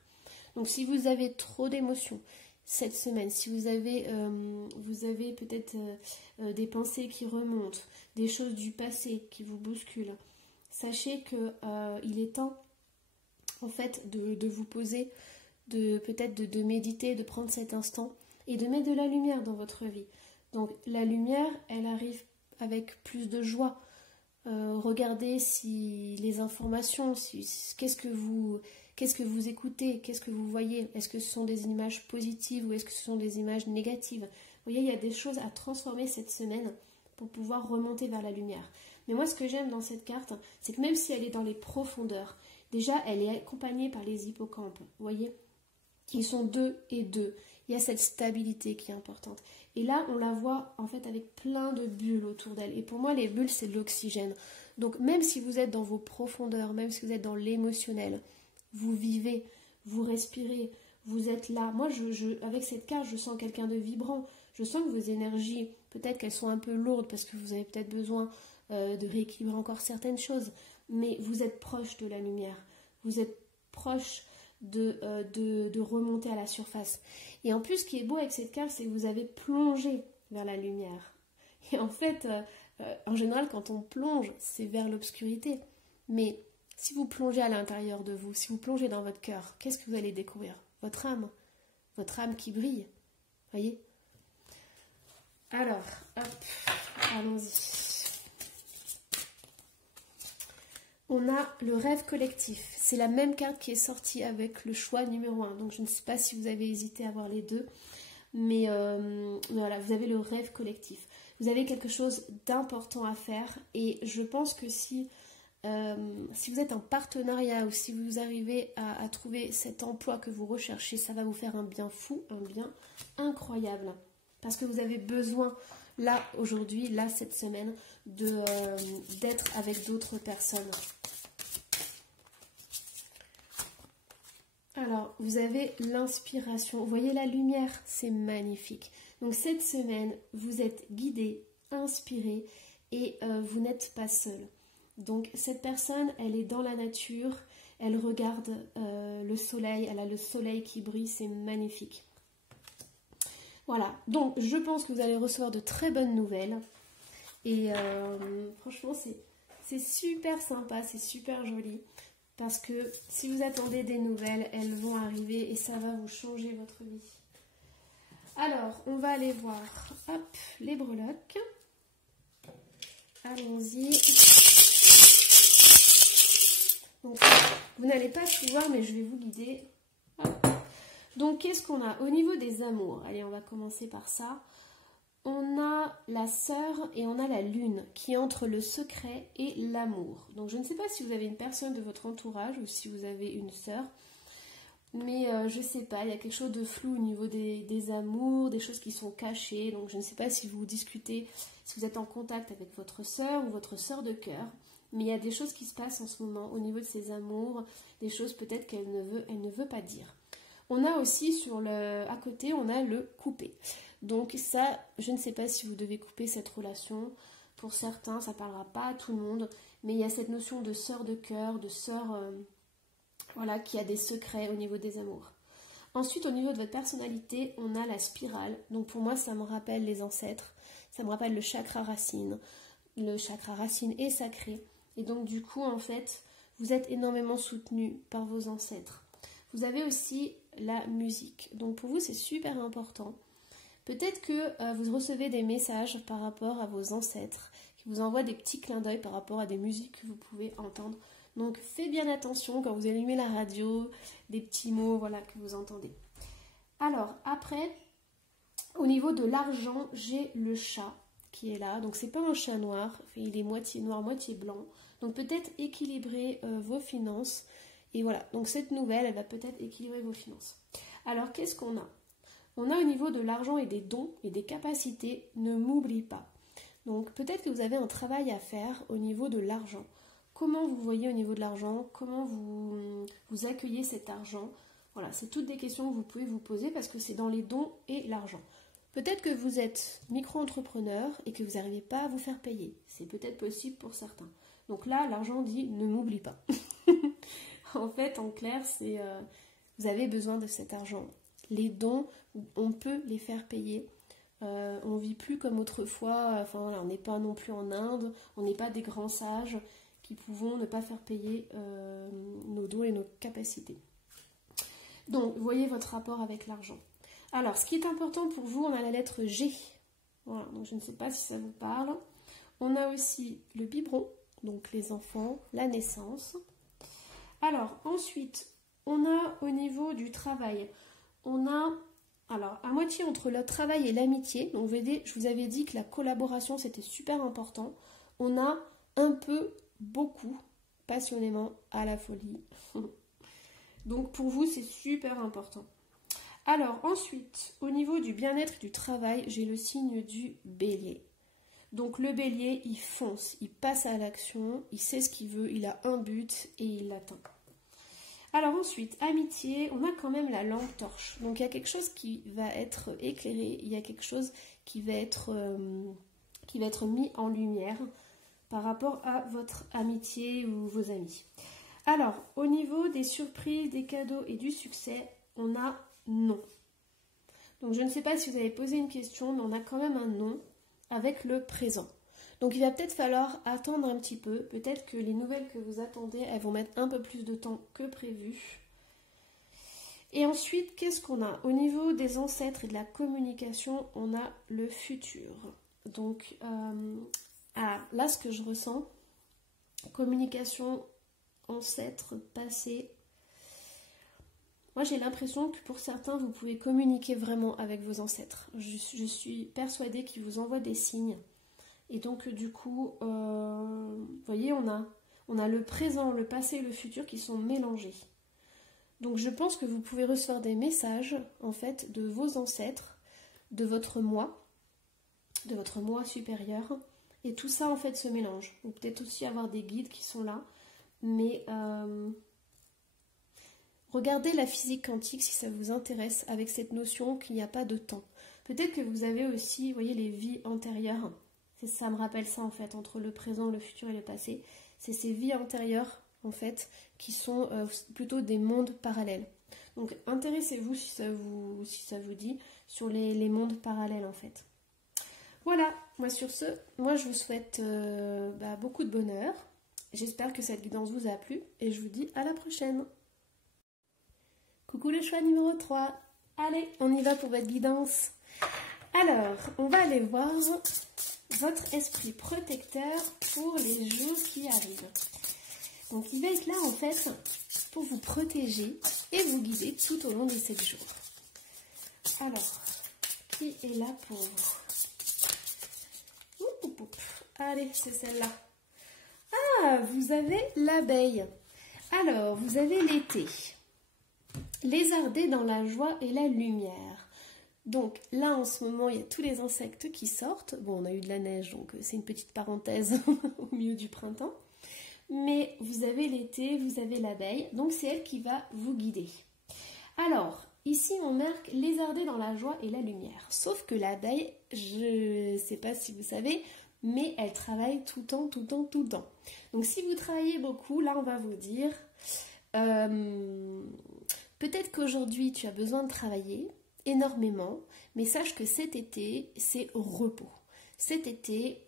Donc si vous avez trop d'émotions cette semaine, si vous avez peut-être des pensées qui remontent, des choses du passé qui vous bousculent, sachez qu'il est temps en fait de vous poser, peut-être de méditer, de prendre cet instant et de mettre de la lumière dans votre vie. Donc la lumière, elle arrive avec plus de joie. Regardez si les informations, qu'est-ce que vous écoutez, qu'est-ce que vous voyez. Est-ce que ce sont des images positives ou est-ce que ce sont des images négatives? Vous voyez, il y a des choses à transformer cette semaine pour pouvoir remonter vers la lumière. Mais moi, ce que j'aime dans cette carte, c'est que même si elle est dans les profondeurs, déjà, elle est accompagnée par les hippocampes. Vous voyez, ils sont 2 et 2. Il y a cette stabilité qui est importante. Et là, on la voit en fait avec plein de bulles autour d'elle. Et pour moi, les bulles, c'est de l'oxygène. Donc même si vous êtes dans vos profondeurs, même si vous êtes dans l'émotionnel, vous vivez, vous respirez, vous êtes là. Moi, avec cette carte, je sens quelqu'un de vibrant. Je sens que vos énergies, peut-être qu'elles sont un peu lourdes parce que vous avez peut-être besoin de rééquilibrer encore certaines choses. Mais vous êtes proche de la lumière. Vous êtes proche de remonter à la surface. Et en plus, ce qui est beau avec cette carte, c'est que vous avez plongé vers la lumière. Et en fait, en général, quand on plonge, c'est vers l'obscurité. Mais si vous plongez à l'intérieur de vous, si vous plongez dans votre cœur, qu'est-ce que vous allez découvrir? Votre âme qui brille. Voyez? Alors, hop, allons-y. On a le rêve collectif. C'est la même carte qui est sortie avec le choix numéro 1. Donc je ne sais pas si vous avez hésité à voir les deux. Mais voilà, vous avez le rêve collectif. Vous avez quelque chose d'important à faire. Et je pense que si vous êtes en partenariat ou si vous arrivez à trouver cet emploi que vous recherchez, ça va vous faire un bien fou, un bien incroyable. Parce que vous avez besoin, là, aujourd'hui, là, cette semaine, d'être avec d'autres personnes. Alors, vous avez l'inspiration. Vous voyez la lumière, c'est magnifique. Donc, cette semaine, vous êtes guidé, inspiré et vous n'êtes pas seul. Donc, cette personne, elle est dans la nature, elle regarde le soleil, elle a le soleil qui brille, c'est magnifique. Voilà, donc je pense que vous allez recevoir de très bonnes nouvelles. Et franchement, c'est super sympa, c'est super joli. Parce que si vous attendez des nouvelles, elles vont arriver et ça va vous changer votre vie. Alors, on va aller voir, hop, les breloques. Allons-y. Donc, vous n'allez pas tout voir, mais je vais vous guider. Hop. Donc, qu'est-ce qu'on a au niveau des amours? Allez, on va commencer par ça. On a la sœur et on a la lune qui est entre le secret et l'amour. Donc, je ne sais pas si vous avez une personne de votre entourage ou si vous avez une sœur. Mais je ne sais pas, il y a quelque chose de flou au niveau des amours, des choses qui sont cachées. Donc, je ne sais pas si vous discutez, si vous êtes en contact avec votre sœur ou votre sœur de cœur. Mais il y a des choses qui se passent en ce moment au niveau de ses amours, des choses peut-être qu'elle ne veut pas dire. On a aussi à côté, on a le coupé. Donc ça, je ne sais pas si vous devez couper cette relation. Pour certains, ça ne parlera pas à tout le monde. Mais il y a cette notion de sœur de cœur, de sœur voilà, qui a des secrets au niveau des amours. Ensuite, au niveau de votre personnalité, on a la spirale. Donc pour moi, ça me rappelle les ancêtres. Ça me rappelle le chakra racine. Le chakra racine est sacré. Et donc du coup, en fait, vous êtes énormément soutenu par vos ancêtres. Vous avez aussi la musique. Donc pour vous, c'est super important. Peut-être que vous recevez des messages par rapport à vos ancêtres, qui vous envoient des petits clins d'œil par rapport à des musiques que vous pouvez entendre. Donc faites bien attention quand vous allumez la radio, des petits mots voilà, que vous entendez. Alors après, au niveau de l'argent, j'ai le chat qui est là. Donc c'est pas un chat noir, il est moitié noir, moitié blanc. Donc peut-être équilibrer vos finances. Et voilà, donc cette nouvelle, elle va peut-être équilibrer vos finances. Alors qu'est-ce qu'on a? On a au niveau de l'argent et des dons et des capacités, ne m'oublie pas. Donc peut-être que vous avez un travail à faire au niveau de l'argent. Comment vous voyez au niveau de l'argent? Comment vous accueillez cet argent? Voilà, c'est toutes des questions que vous pouvez vous poser parce que c'est dans les dons et l'argent. Peut-être que vous êtes micro-entrepreneur et que vous n'arrivez pas à vous faire payer. C'est peut-être possible pour certains. Donc là, l'argent dit ne m'oublie pas. En fait, en clair, c'est vous avez besoin de cet argent. Les dons, on peut les faire payer. On ne vit plus comme autrefois. Enfin, voilà, on n'est pas non plus en Inde. On n'est pas des grands sages qui pouvons ne pas faire payer nos dons et nos capacités. Donc, voyez votre rapport avec l'argent. Alors, ce qui est important pour vous, on a la lettre G. Voilà, donc je ne sais pas si ça vous parle. On a aussi le biberon, donc les enfants, la naissance. Alors, ensuite, on a au niveau du travail, on a, alors, à moitié entre le travail et l'amitié. Donc, vous voyez, je vous avais dit que la collaboration, c'était super important. On a un peu, beaucoup, passionnément, à la folie. Donc, pour vous, c'est super important. Alors, ensuite, au niveau du bien-être et du travail, j'ai le signe du bélier. Donc, le bélier, il fonce, il passe à l'action, il sait ce qu'il veut, il a un but et il l'atteint. Alors ensuite, amitié, on a quand même la lampe torche. Donc, il y a quelque chose qui va être éclairé, il y a quelque chose qui va être mis en lumière par rapport à votre amitié ou vos amis. Alors, au niveau des surprises, des cadeaux et du succès, on a non. Donc, je ne sais pas si vous avez posé une question, mais on a quand même un non avec le présent. Donc, il va peut-être falloir attendre un petit peu. Peut-être que les nouvelles que vous attendez, elles vont mettre un peu plus de temps que prévu. Et ensuite, qu'est-ce qu'on a? Au niveau des ancêtres et de la communication, on a le futur. Donc, là, ce que je ressens, communication, ancêtre, passé. Moi, j'ai l'impression que pour certains, vous pouvez communiquer vraiment avec vos ancêtres. Je suis persuadée qu'ils vous envoient des signes. Et donc, du coup, vous voyez, on a le présent, le passé et le futur qui sont mélangés. Donc, je pense que vous pouvez recevoir des messages, en fait, de vos ancêtres, de votre moi supérieur. Et tout ça, en fait, se mélange. Ou peut-être aussi avoir des guides qui sont là. Mais regardez la physique quantique si ça vous intéresse, avec cette notion qu'il n'y a pas de temps. Peut-être que vous avez aussi, vous voyez, les vies antérieures. Ça me rappelle ça, en fait, entre le présent, le futur et le passé. C'est ces vies antérieures, en fait, qui sont plutôt des mondes parallèles. Donc, intéressez-vous, si ça vous dit, sur les mondes parallèles, en fait. Voilà, moi, sur ce, je vous souhaite beaucoup de bonheur. J'espère que cette guidance vous a plu et je vous dis à la prochaine. Coucou le choix numéro 3. Allez, on y va pour votre guidance. Alors, on va aller voir votre esprit protecteur pour les jours qui arrivent. Donc, il va être là, en fait, pour vous protéger et vous guider tout au long des 7 jours. Alors, qui est là pour vous? Allez, c'est celle-là. Ah, vous avez l'abeille. Alors, vous avez l'été. Lézarder dans la joie et la lumière. Donc là, en ce moment, il y a tous les insectes qui sortent. Bon, on a eu de la neige, donc c'est une petite parenthèse au milieu du printemps. Mais vous avez l'été, vous avez l'abeille. Donc c'est elle qui va vous guider. Alors, ici, on marque lézarder dans la joie et la lumière. Sauf que l'abeille, je ne sais pas si vous savez, mais elle travaille tout le temps, tout le temps, tout le temps. Donc si vous travaillez beaucoup, là, on va vous dire... peut-être qu'aujourd'hui, tu as besoin de travailler énormément, mais sache que cet été, c'est repos. Cet été,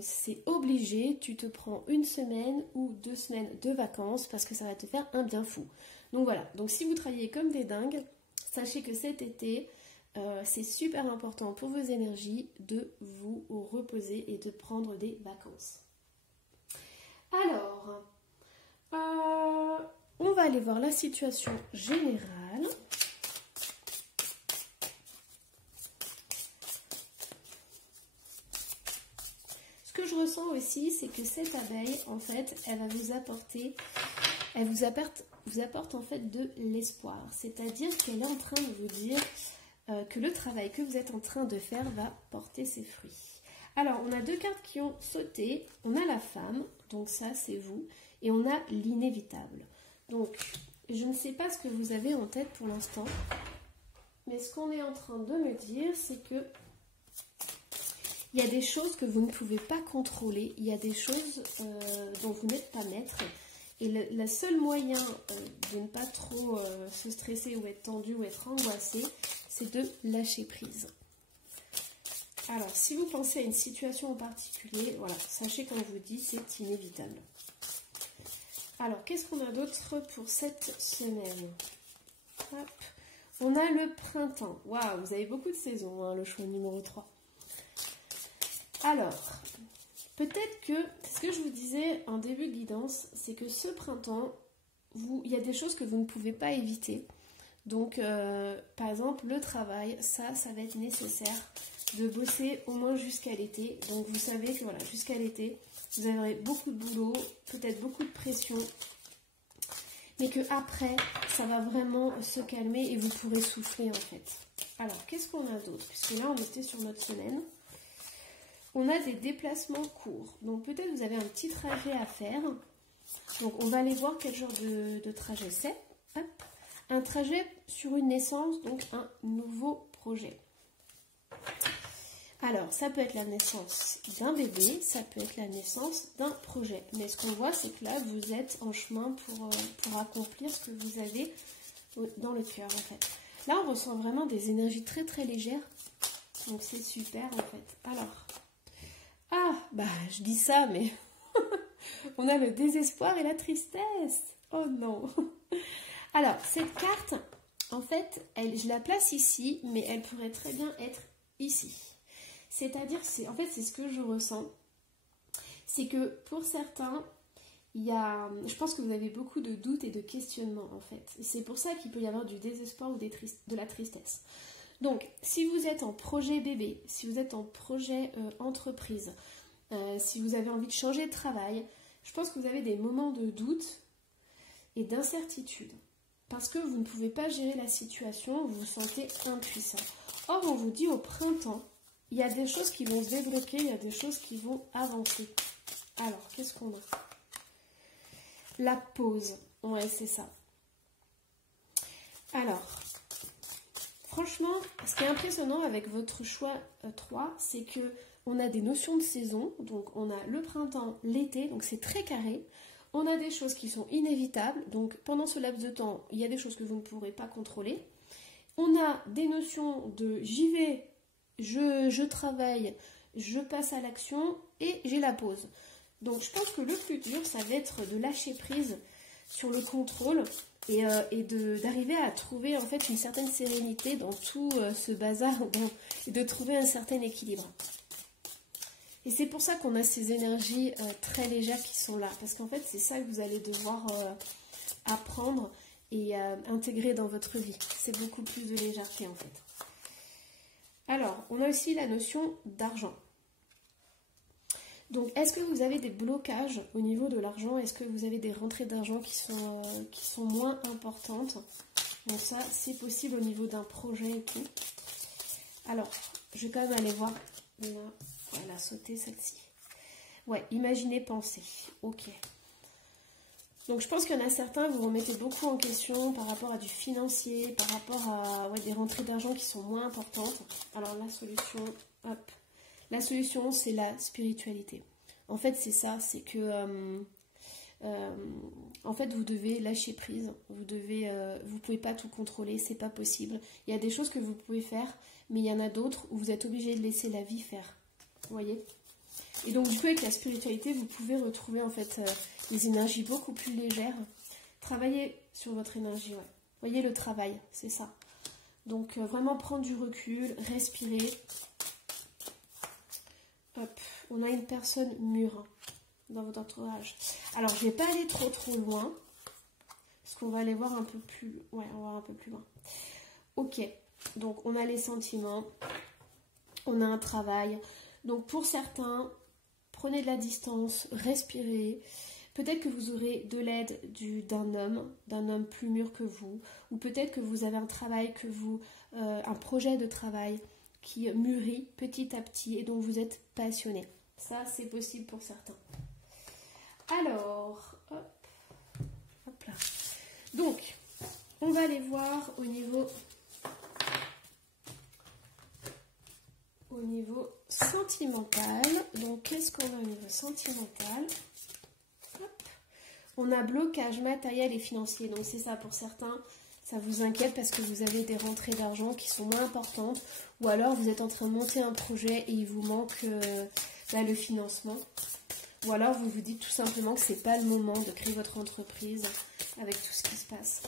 c'est obligé, tu te prends 1 semaine ou 2 semaines de vacances parce que ça va te faire un bien fou. Donc voilà, donc si vous travaillez comme des dingues, sachez que cet été, c'est super important pour vos énergies de vous reposer et de prendre des vacances. Alors, on va aller voir la situation générale. Ce que je ressens aussi, c'est que cette abeille, en fait, elle va vous apporter, elle vous apporte en fait de l'espoir. C'est-à-dire qu'elle est en train de vous dire que le travail que vous êtes en train de faire va porter ses fruits. Alors, on a 2 cartes qui ont sauté. On a la femme, donc ça, c'est vous. Et on a l'inévitable. Donc, je ne sais pas ce que vous avez en tête pour l'instant. Mais ce qu'on est en train de me dire, c'est que il y a des choses que vous ne pouvez pas contrôler. Il y a des choses dont vous n'êtes pas maître. Et le seul moyen de ne pas trop se stresser ou être tendu ou être angoissé, c'est de lâcher prise. Alors, si vous pensez à une situation en particulier, voilà, sachez qu'on vous dit, c'est inévitable. Alors, qu'est-ce qu'on a d'autre pour cette semaine? Hop. On a le printemps. Waouh, vous avez beaucoup de saisons, hein, le choix numéro 3. Alors, peut-être que, ce que je vous disais en début de guidance, c'est que ce printemps, il y a des choses que vous ne pouvez pas éviter. Donc, par exemple, le travail, ça va être nécessaire de bosser au moins jusqu'à l'été. Donc, vous savez que voilà, jusqu'à l'été, vous aurez beaucoup de boulot, peut-être beaucoup de pression, mais que après, ça va vraiment se calmer et vous pourrez souffler en fait. Alors, qu'est-ce qu'on a d'autre? Puisque là, on était sur notre semaine. On a des déplacements courts. Donc, peut-être vous avez un petit trajet à faire. Donc, on va aller voir quel genre de trajet c'est. Hop. Un trajet sur une naissance, donc un nouveau projet. Alors, ça peut être la naissance d'un bébé, ça peut être la naissance d'un projet. Mais ce qu'on voit, c'est que là, vous êtes en chemin pour accomplir ce que vous avez dans le cœur, en fait. Là, on ressent vraiment des énergies très, très légères. Donc, c'est super, en fait. Alors, je dis ça, mais on a le désespoir et la tristesse. Oh non. Alors, cette carte, en fait, je la place ici, mais elle pourrait très bien être ici. C'est-à-dire, en fait, c'est ce que je ressens. C'est que pour certains, je pense que vous avez beaucoup de doutes et de questionnements, en fait. Et c'est pour ça qu'il peut y avoir du désespoir ou de la tristesse. Donc, si vous êtes en projet bébé, si vous êtes en projet entreprise, si vous avez envie de changer de travail, je pense que vous avez des moments de doute et d'incertitude. Parce que vous ne pouvez pas gérer la situation, vous vous sentez impuissant. Or, on vous dit au printemps, il y a des choses qui vont se débloquer, il y a des choses qui vont avancer. Alors, qu'est-ce qu'on a? La pause. Ouais, c'est ça. Alors, franchement, ce qui est impressionnant avec votre choix 3, c'est que on a des notions de saison. Donc, on a le printemps, l'été, donc c'est très carré. On a des choses qui sont inévitables. Donc, pendant ce laps de temps, il y a des choses que vous ne pourrez pas contrôler. On a des notions de j'y vais, je travaille, je passe à l'action et j'ai la pause. Donc, je pense que le plus dur, ça va être de lâcher prise sur le contrôle d'arriver à trouver en fait une certaine sérénité dans tout ce bazar et de trouver un certain équilibre. Et c'est pour ça qu'on a ces énergies très légères qui sont là, parce qu'en fait c'est ça que vous allez devoir apprendre et intégrer dans votre vie. C'est beaucoup plus de légèreté en fait. Alors, on a aussi la notion d'argent. Donc, est-ce que vous avez des blocages au niveau de l'argent? Est-ce que vous avez des rentrées d'argent qui sont moins importantes? Bon, ça, c'est possible au niveau d'un projet et tout. Alors, je vais quand même aller voir. Elle a sauté celle-ci. Ouais, imaginez, pensez. Ok. Donc, je pense qu'il y en a certains, vous remettez beaucoup en question par rapport à du financier, par rapport à des rentrées d'argent qui sont moins importantes. Alors, la solution, hop. La solution, c'est la spiritualité. En fait, c'est ça, c'est que en fait, vous devez lâcher prise. Vous pouvez pas tout contrôler, c'est pas possible. Il y a des choses que vous pouvez faire, mais il y en a d'autres où vous êtes obligé de laisser la vie faire. Vous voyez? Et donc, du coup, avec la spiritualité, vous pouvez retrouver en fait des énergies beaucoup plus légères. Travaillez sur votre énergie, ouais. Voyez le travail, c'est ça. Donc, vraiment prendre du recul, respirer. Hop, on a une personne mûre dans votre entourage. Alors, je ne vais pas aller trop loin, parce qu'on va aller voir un peu plus... Ouais, on va voir un peu plus loin. Ok, donc on a les sentiments, on a un travail. Donc, pour certains, prenez de la distance, respirez. Peut-être que vous aurez de l'aide d'un homme plus mûr que vous, ou peut-être que vous avez un travail un projet de travail qui mûrit petit à petit et dont vous êtes passionné. Ça, c'est possible pour certains. Alors, hop là. Donc, on va aller voir au niveau sentimental. Donc, qu'est-ce qu'on a au niveau sentimental? Hop. On a blocage matériel et financier. Donc, c'est ça pour certains. Ça vous inquiète parce que vous avez des rentrées d'argent qui sont moins importantes. Ou alors, vous êtes en train de monter un projet et il vous manque le financement. Ou alors, vous vous dites tout simplement que ce n'est pas le moment de créer votre entreprise avec tout ce qui se passe.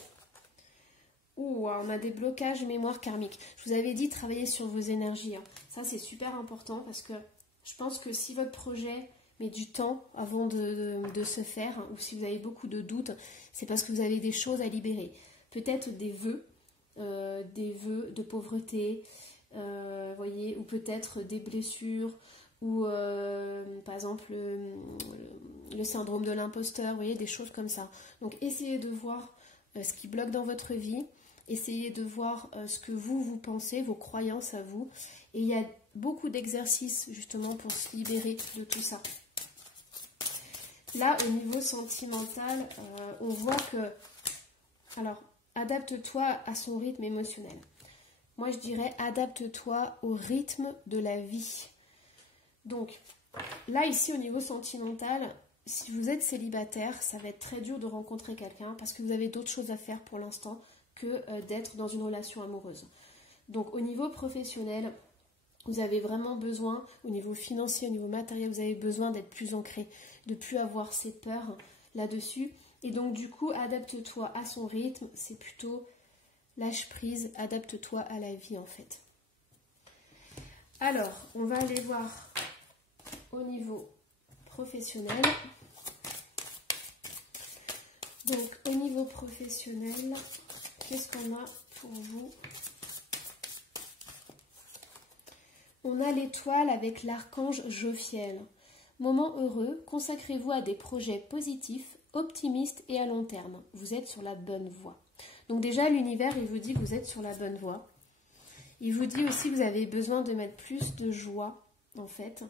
Ouh, on a des blocages mémoire karmique. Je vous avais dit, travailler sur vos énergies. Hein. Ça, c'est super important parce que je pense que si votre projet met du temps avant de se faire, ou si vous avez beaucoup de doutes, c'est parce que vous avez des choses à libérer. Peut-être des vœux de pauvreté, voyez, ou peut-être des blessures, ou par exemple le syndrome de l'imposteur, vous voyez, des choses comme ça. Donc essayez de voir ce qui bloque dans votre vie, essayez de voir ce que vous pensez, vos croyances à vous, et il y a beaucoup d'exercices justement pour se libérer de tout ça. Là, au niveau sentimental, on voit que, alors, adapte-toi à son rythme émotionnel. Moi, je dirais, adapte-toi au rythme de la vie. Donc, là, ici, au niveau sentimental, si vous êtes célibataire, ça va être très dur de rencontrer quelqu'un parce que vous avez d'autres choses à faire pour l'instant que d'être dans une relation amoureuse. Donc, au niveau professionnel, vous avez vraiment besoin, au niveau financier, au niveau matériel, vous avez besoin d'être plus ancré, de plus avoir ces peurs là-dessus. Et donc, du coup, adapte-toi à son rythme, c'est plutôt lâche prise, adapte-toi à la vie, en fait. Alors, on va aller voir au niveau professionnel. Donc, au niveau professionnel, qu'est-ce qu'on a pour vous? On a l'étoile avec l'archange Jophiel. Moment heureux, consacrez-vous à des projets positifs, optimistes et à long terme. Vous êtes sur la bonne voie. Donc déjà, l'univers, il vous dit que vous êtes sur la bonne voie. Il vous dit aussi que vous avez besoin de mettre plus de joie, en fait.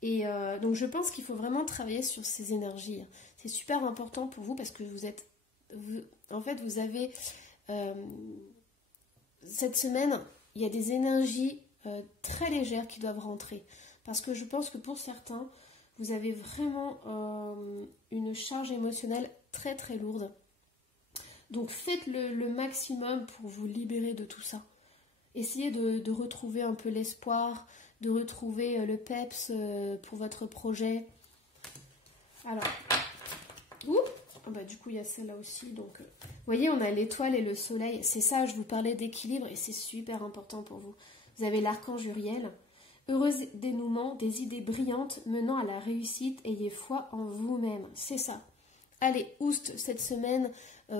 Et donc, je pense qu'il faut vraiment travailler sur ces énergies. C'est super important pour vous parce que vous avez... cette semaine, il y a des énergies très légères qui doivent rentrer. Parce que je pense que pour certains, vous avez vraiment une charge émotionnelle très très lourde. Donc faites le maximum pour vous libérer de tout ça. Essayez de retrouver un peu l'espoir, de retrouver le peps pour votre projet. Alors, Ah bah, du coup, il y a celle-là aussi. Donc, vous voyez, on a l'étoile et le soleil. C'est ça, je vous parlais d'équilibre et c'est super important pour vous. Vous avez l'archange Uriel. Heureux dénouement, des idées brillantes menant à la réussite. Ayez foi en vous-même. C'est ça. Allez, oust cette semaine.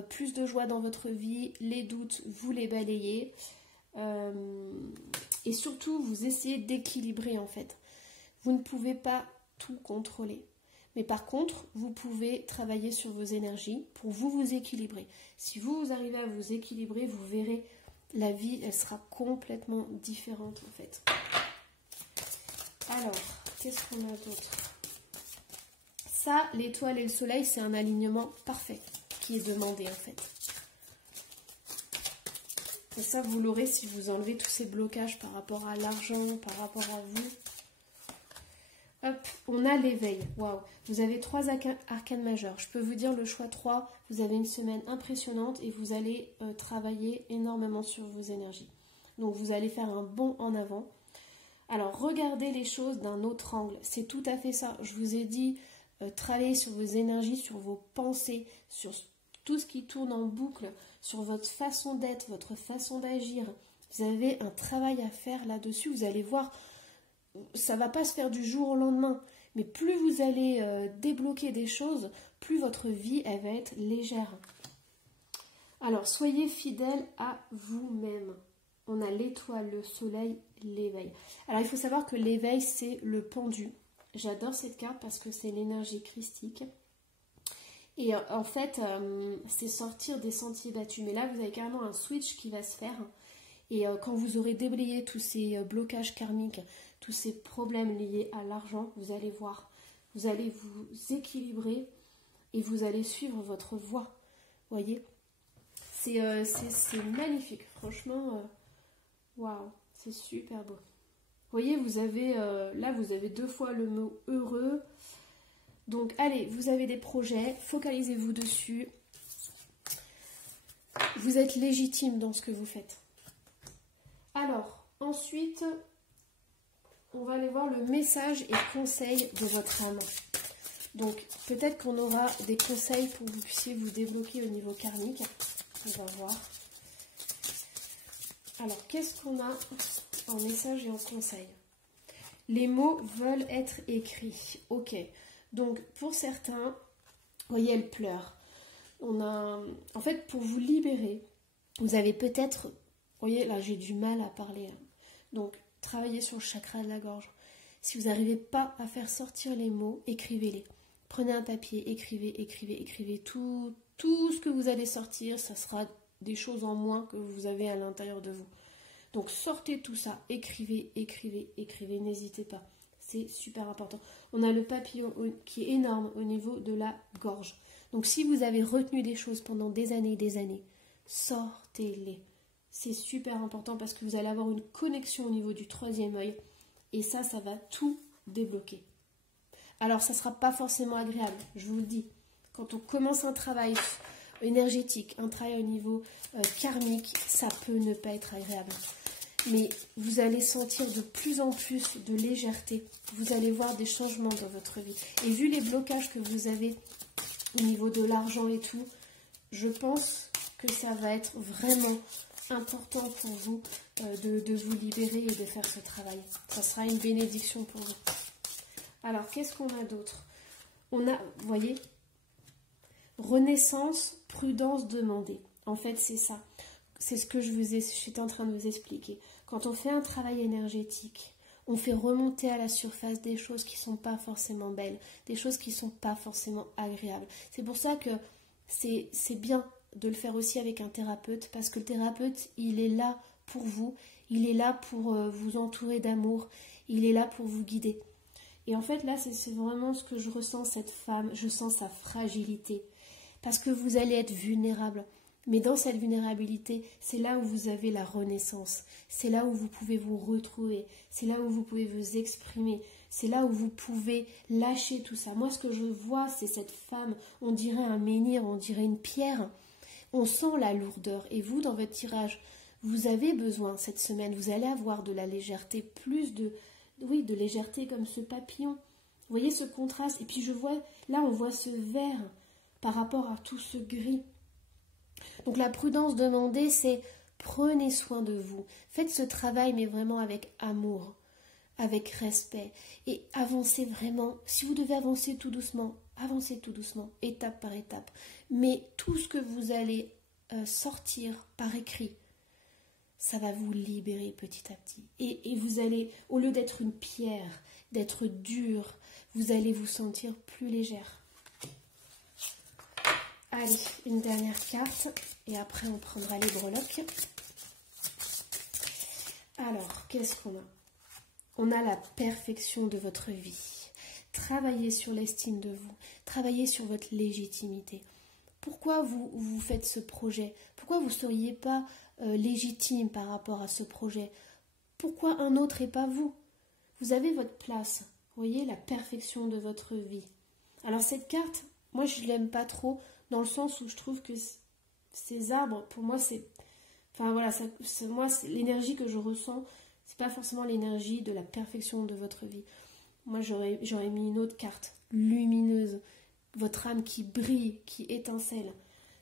Plus de joie dans votre vie. Les doutes, vous les balayez. Et surtout, vous essayez d'équilibrer en fait. Vous ne pouvez pas tout contrôler. Mais par contre, vous pouvez travailler sur vos énergies pour vous équilibrer. Si vous arrivez à vous équilibrer, vous verrez, la vie, elle sera complètement différente en fait. Alors, qu'est-ce qu'on a d'autre? Ça, l'étoile et le soleil, c'est un alignement parfait qui est demandé en fait. Et ça, vous l'aurez si vous enlevez tous ces blocages par rapport à l'argent, par rapport à vous. Hop, on a l'éveil. Waouh, vous avez 3 arcanes majeurs. Je peux vous dire le choix 3. Vous avez une semaine impressionnante et vous allez travailler énormément sur vos énergies. Donc, vous allez faire un bond en avant. Alors, regardez les choses d'un autre angle. C'est tout à fait ça. Je vous ai dit, travaillez sur vos énergies, sur vos pensées, sur tout ce qui tourne en boucle, sur votre façon d'être, votre façon d'agir. Vous avez un travail à faire là-dessus. Vous allez voir, ça ne va pas se faire du jour au lendemain. Mais plus vous allez débloquer des choses, plus votre vie, elle va être légère. Alors, soyez fidèle à vous-même. On a l'étoile, le soleil, l'éveil. Alors, il faut savoir que l'éveil, c'est le pendu. J'adore cette carte parce que c'est l'énergie christique. Et en fait, c'est sortir des sentiers battus. Mais là, vous avez carrément un switch qui va se faire. Et quand vous aurez déblayé tous ces blocages karmiques, tous ces problèmes liés à l'argent, vous allez voir. Vous allez vous équilibrer et vous allez suivre votre voie. Vous voyez, c'est magnifique. Franchement, waouh, c'est super beau. Vous voyez, vous avez là, vous avez 2 fois le mot heureux. Donc, allez, vous avez des projets, focalisez-vous dessus. Vous êtes légitime dans ce que vous faites. Alors, ensuite, on va aller voir le message et conseil de votre âme. Donc, peut-être qu'on aura des conseils pour que vous puissiez vous débloquer au niveau karmique. On va voir. Alors, qu'est-ce qu'on a en message et en conseil? Les mots veulent être écrits. Ok. Donc, pour certains, vous voyez, elle pleure. En fait, pour vous libérer, vous avez peut-être... Vous voyez, là, j'ai du mal à parler. Donc, travaillez sur le chakra de la gorge. Si vous n'arrivez pas à faire sortir les mots, écrivez-les. Prenez un papier, écrivez tout ce que vous allez sortir. Ça sera des choses en moins que vous avez à l'intérieur de vous. Donc, sortez tout ça. Écrivez, n'hésitez pas. C'est super important. On a le papillon qui est énorme au niveau de la gorge. Donc, si vous avez retenu des choses pendant des années, sortez-les. C'est super important parce que vous allez avoir une connexion au niveau du 3e œil. Et ça va tout débloquer. Alors, ça ne sera pas forcément agréable, je vous le dis. Quand on commence un travail énergétique, un travail au niveau karmique, ça peut ne pas être agréable. Mais vous allez sentir de plus en plus de légèreté. Vous allez voir des changements dans votre vie. Et vu les blocages que vous avez au niveau de l'argent et tout, je pense que ça va être vraiment important pour vous de vous libérer et de faire ce travail. Ça sera une bénédiction pour vous. Alors, qu'est-ce qu'on a d'autre? On a, vous voyez, renaissance, prudence demandée. En fait, c'est ça. C'est ce que je suis en train de vous expliquer. Quand on fait un travail énergétique, on fait remonter à la surface des choses qui ne sont pas forcément belles, des choses qui ne sont pas forcément agréables. C'est pour ça que c'est bien de le faire aussi avec un thérapeute, parce que le thérapeute, il est là pour vous, il est là pour vous entourer d'amour, il est là pour vous guider. Et en fait, là, c'est vraiment ce que je ressens, cette femme, je sens sa fragilité, parce que vous allez être vulnérable. Mais dans cette vulnérabilité, c'est là où vous avez la renaissance. C'est là où vous pouvez vous retrouver. C'est là où vous pouvez vous exprimer. C'est là où vous pouvez lâcher tout ça. Moi, ce que je vois, c'est cette femme, on dirait un menhir, on dirait une pierre. On sent la lourdeur. Et vous, dans votre tirage, vous avez besoin cette semaine, vous allez avoir de la légèreté, plus de légèreté comme ce papillon. Vous voyez ce contraste? Et puis je vois, là, on voit ce vert. par rapport à tout ce gris. Donc la prudence demandée, c'est prenez soin de vous. Faites ce travail, mais vraiment avec amour, avec respect. Et avancez vraiment. Si vous devez avancer tout doucement, avancez tout doucement, étape par étape. Mais tout ce que vous allez sortir par écrit, ça va vous libérer petit à petit. Et vous allez, au lieu d'être une pierre, d'être dur, vous allez vous sentir plus légère. Allez, une dernière carte et après on prendra les breloques. Alors, qu'est-ce qu'on a? On a la perfection de votre vie. Travaillez sur l'estime de vous. Travaillez sur votre légitimité. Pourquoi vous faites ce projet? Pourquoi vous ne seriez pas légitime par rapport à ce projet? Pourquoi un autre et pas vous? Vous avez votre place. Vous voyez, la perfection de votre vie. Alors cette carte, moi je ne l'aime pas trop dans le sens où je trouve que ces arbres, pour moi c'est... Enfin voilà, moi c'est l'énergie que je ressens, c'est pas forcément l'énergie de la perfection de votre vie. Moi j'aurais mis une autre carte, lumineuse, votre âme qui brille, qui étincelle.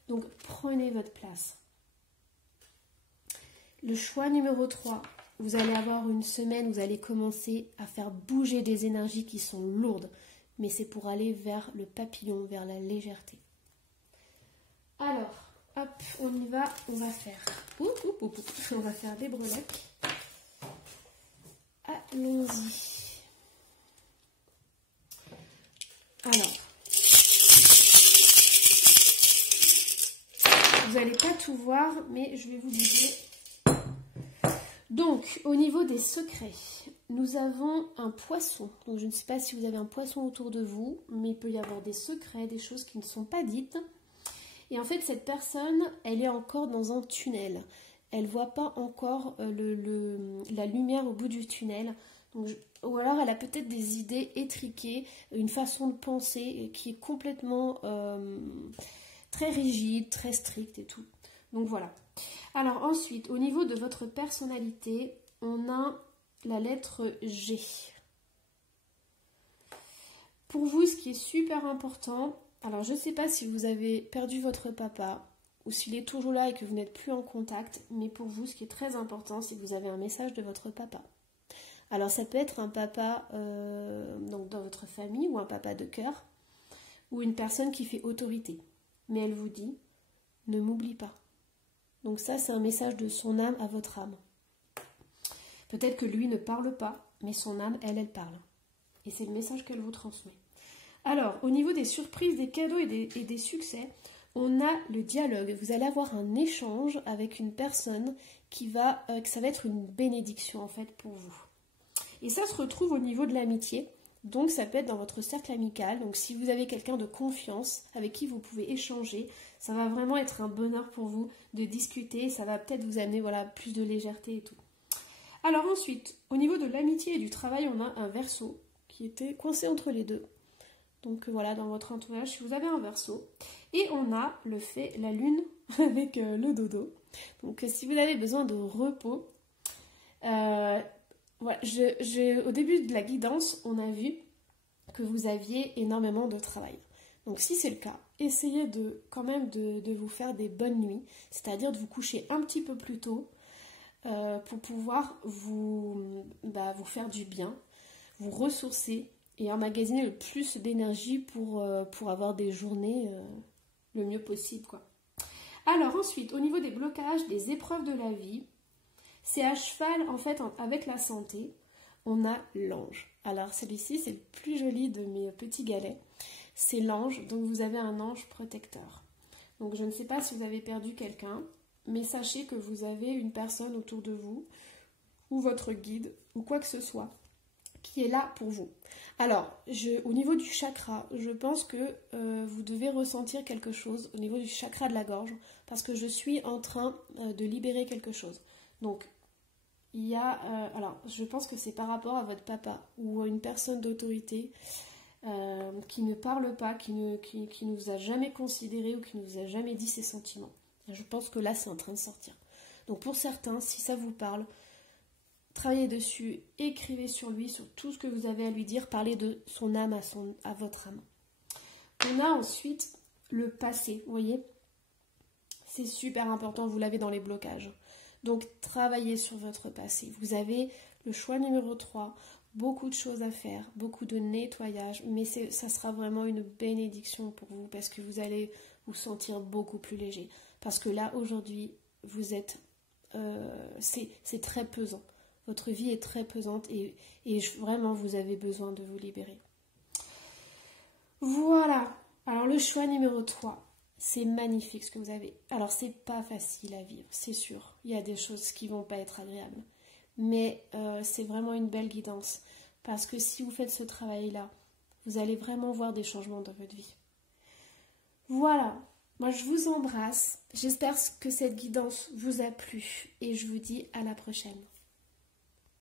Donc prenez votre place. Le choix numéro 3, vous allez avoir une semaine, vous allez commencer à faire bouger des énergies qui sont lourdes, mais c'est pour aller vers le papillon, vers la légèreté. Alors, hop, on y va, on va faire. On va faire des breloques. Allons-y. Alors, vous n'allez pas tout voir, mais je vais vous dire. Donc, au niveau des secrets, nous avons un poisson. Donc, je ne sais pas si vous avez un poisson autour de vous, mais il peut y avoir des secrets, des choses qui ne sont pas dites. Et en fait, cette personne, elle est encore dans un tunnel. Elle ne voit pas encore la lumière au bout du tunnel. Donc, ou alors, elle a peut-être des idées étriquées, une façon de penser qui est complètement très rigide, très stricte et tout. Donc, voilà. Alors, ensuite, au niveau de votre personnalité, on a la lettre G. Pour vous, ce qui est super important... Alors, je ne sais pas si vous avez perdu votre papa ou s'il est toujours là et que vous n'êtes plus en contact, mais pour vous, ce qui est très important, c'est que vous avez un message de votre papa. Alors, ça peut être un papa donc dans votre famille ou un papa de cœur ou une personne qui fait autorité. Mais elle vous dit, ne m'oublie pas. Donc ça, c'est un message de son âme à votre âme. Peut-être que lui ne parle pas, mais son âme, elle parle. Et c'est le message qu'elle vous transmet. Alors, au niveau des surprises, des cadeaux et des succès, on a le dialogue. Vous allez avoir un échange avec une personne que ça va être une bénédiction en fait pour vous. Et ça se retrouve au niveau de l'amitié. Donc, ça peut être dans votre cercle amical. Donc, si vous avez quelqu'un de confiance avec qui vous pouvez échanger, ça va vraiment être un bonheur pour vous de discuter. Ça va peut-être vous amener plus de légèreté et tout. Alors ensuite, au niveau de l'amitié et du travail, on a un Verseau qui était coincé entre les deux. Donc voilà, dans votre entourage, si vous avez un Verseau. Et on a la lune avec le dodo. Donc si vous avez besoin de repos, voilà, au début de la guidance, on a vu que vous aviez énormément de travail. Donc si c'est le cas, essayez quand même de vous faire des bonnes nuits, c'est-à-dire de vous coucher un petit peu plus tôt pour pouvoir vous faire du bien, vous ressourcer et emmagasiner le plus d'énergie pour avoir des journées le mieux possible, quoi. Alors ensuite, au niveau des blocages, des épreuves de la vie, c'est à cheval en fait avec la santé, on a l'ange. Alors celui-ci, c'est le plus joli de mes petits galets. C'est l'ange, donc vous avez un ange protecteur. Donc je ne sais pas si vous avez perdu quelqu'un, mais sachez que vous avez une personne autour de vous, ou votre guide, ou quoi que ce soit, qui est là pour vous. Alors, au niveau du chakra, je pense que vous devez ressentir quelque chose au niveau du chakra de la gorge, parce que je suis en train de libérer quelque chose. Donc, il y a... alors, je pense que c'est par rapport à votre papa, ou à une personne d'autorité qui ne parle pas, qui ne vous a jamais considéré, ou qui ne vous a jamais dit ses sentiments. Je pense que là, c'est en train de sortir. Donc, pour certains, si ça vous parle, travaillez dessus, écrivez sur lui, sur tout ce que vous avez à lui dire, parlez de son âme à votre âme. On a ensuite le passé, vous voyez. C'est super important, vous l'avez dans les blocages. Donc, travaillez sur votre passé. Vous avez le choix numéro 3, beaucoup de choses à faire, beaucoup de nettoyage, mais ça sera vraiment une bénédiction pour vous parce que vous allez vous sentir beaucoup plus léger. Parce que là, aujourd'hui, vous êtes... c'est très pesant. Votre vie est très pesante et vraiment, vous avez besoin de vous libérer. Voilà. Alors, le choix numéro 3. C'est magnifique ce que vous avez. Alors, c'est pas facile à vivre, c'est sûr. Il y a des choses qui vont pas être agréables. Mais c'est vraiment une belle guidance. Parce que si vous faites ce travail-là, vous allez vraiment voir des changements dans votre vie. Voilà. Moi, je vous embrasse. J'espère que cette guidance vous a plu. Et je vous dis à la prochaine.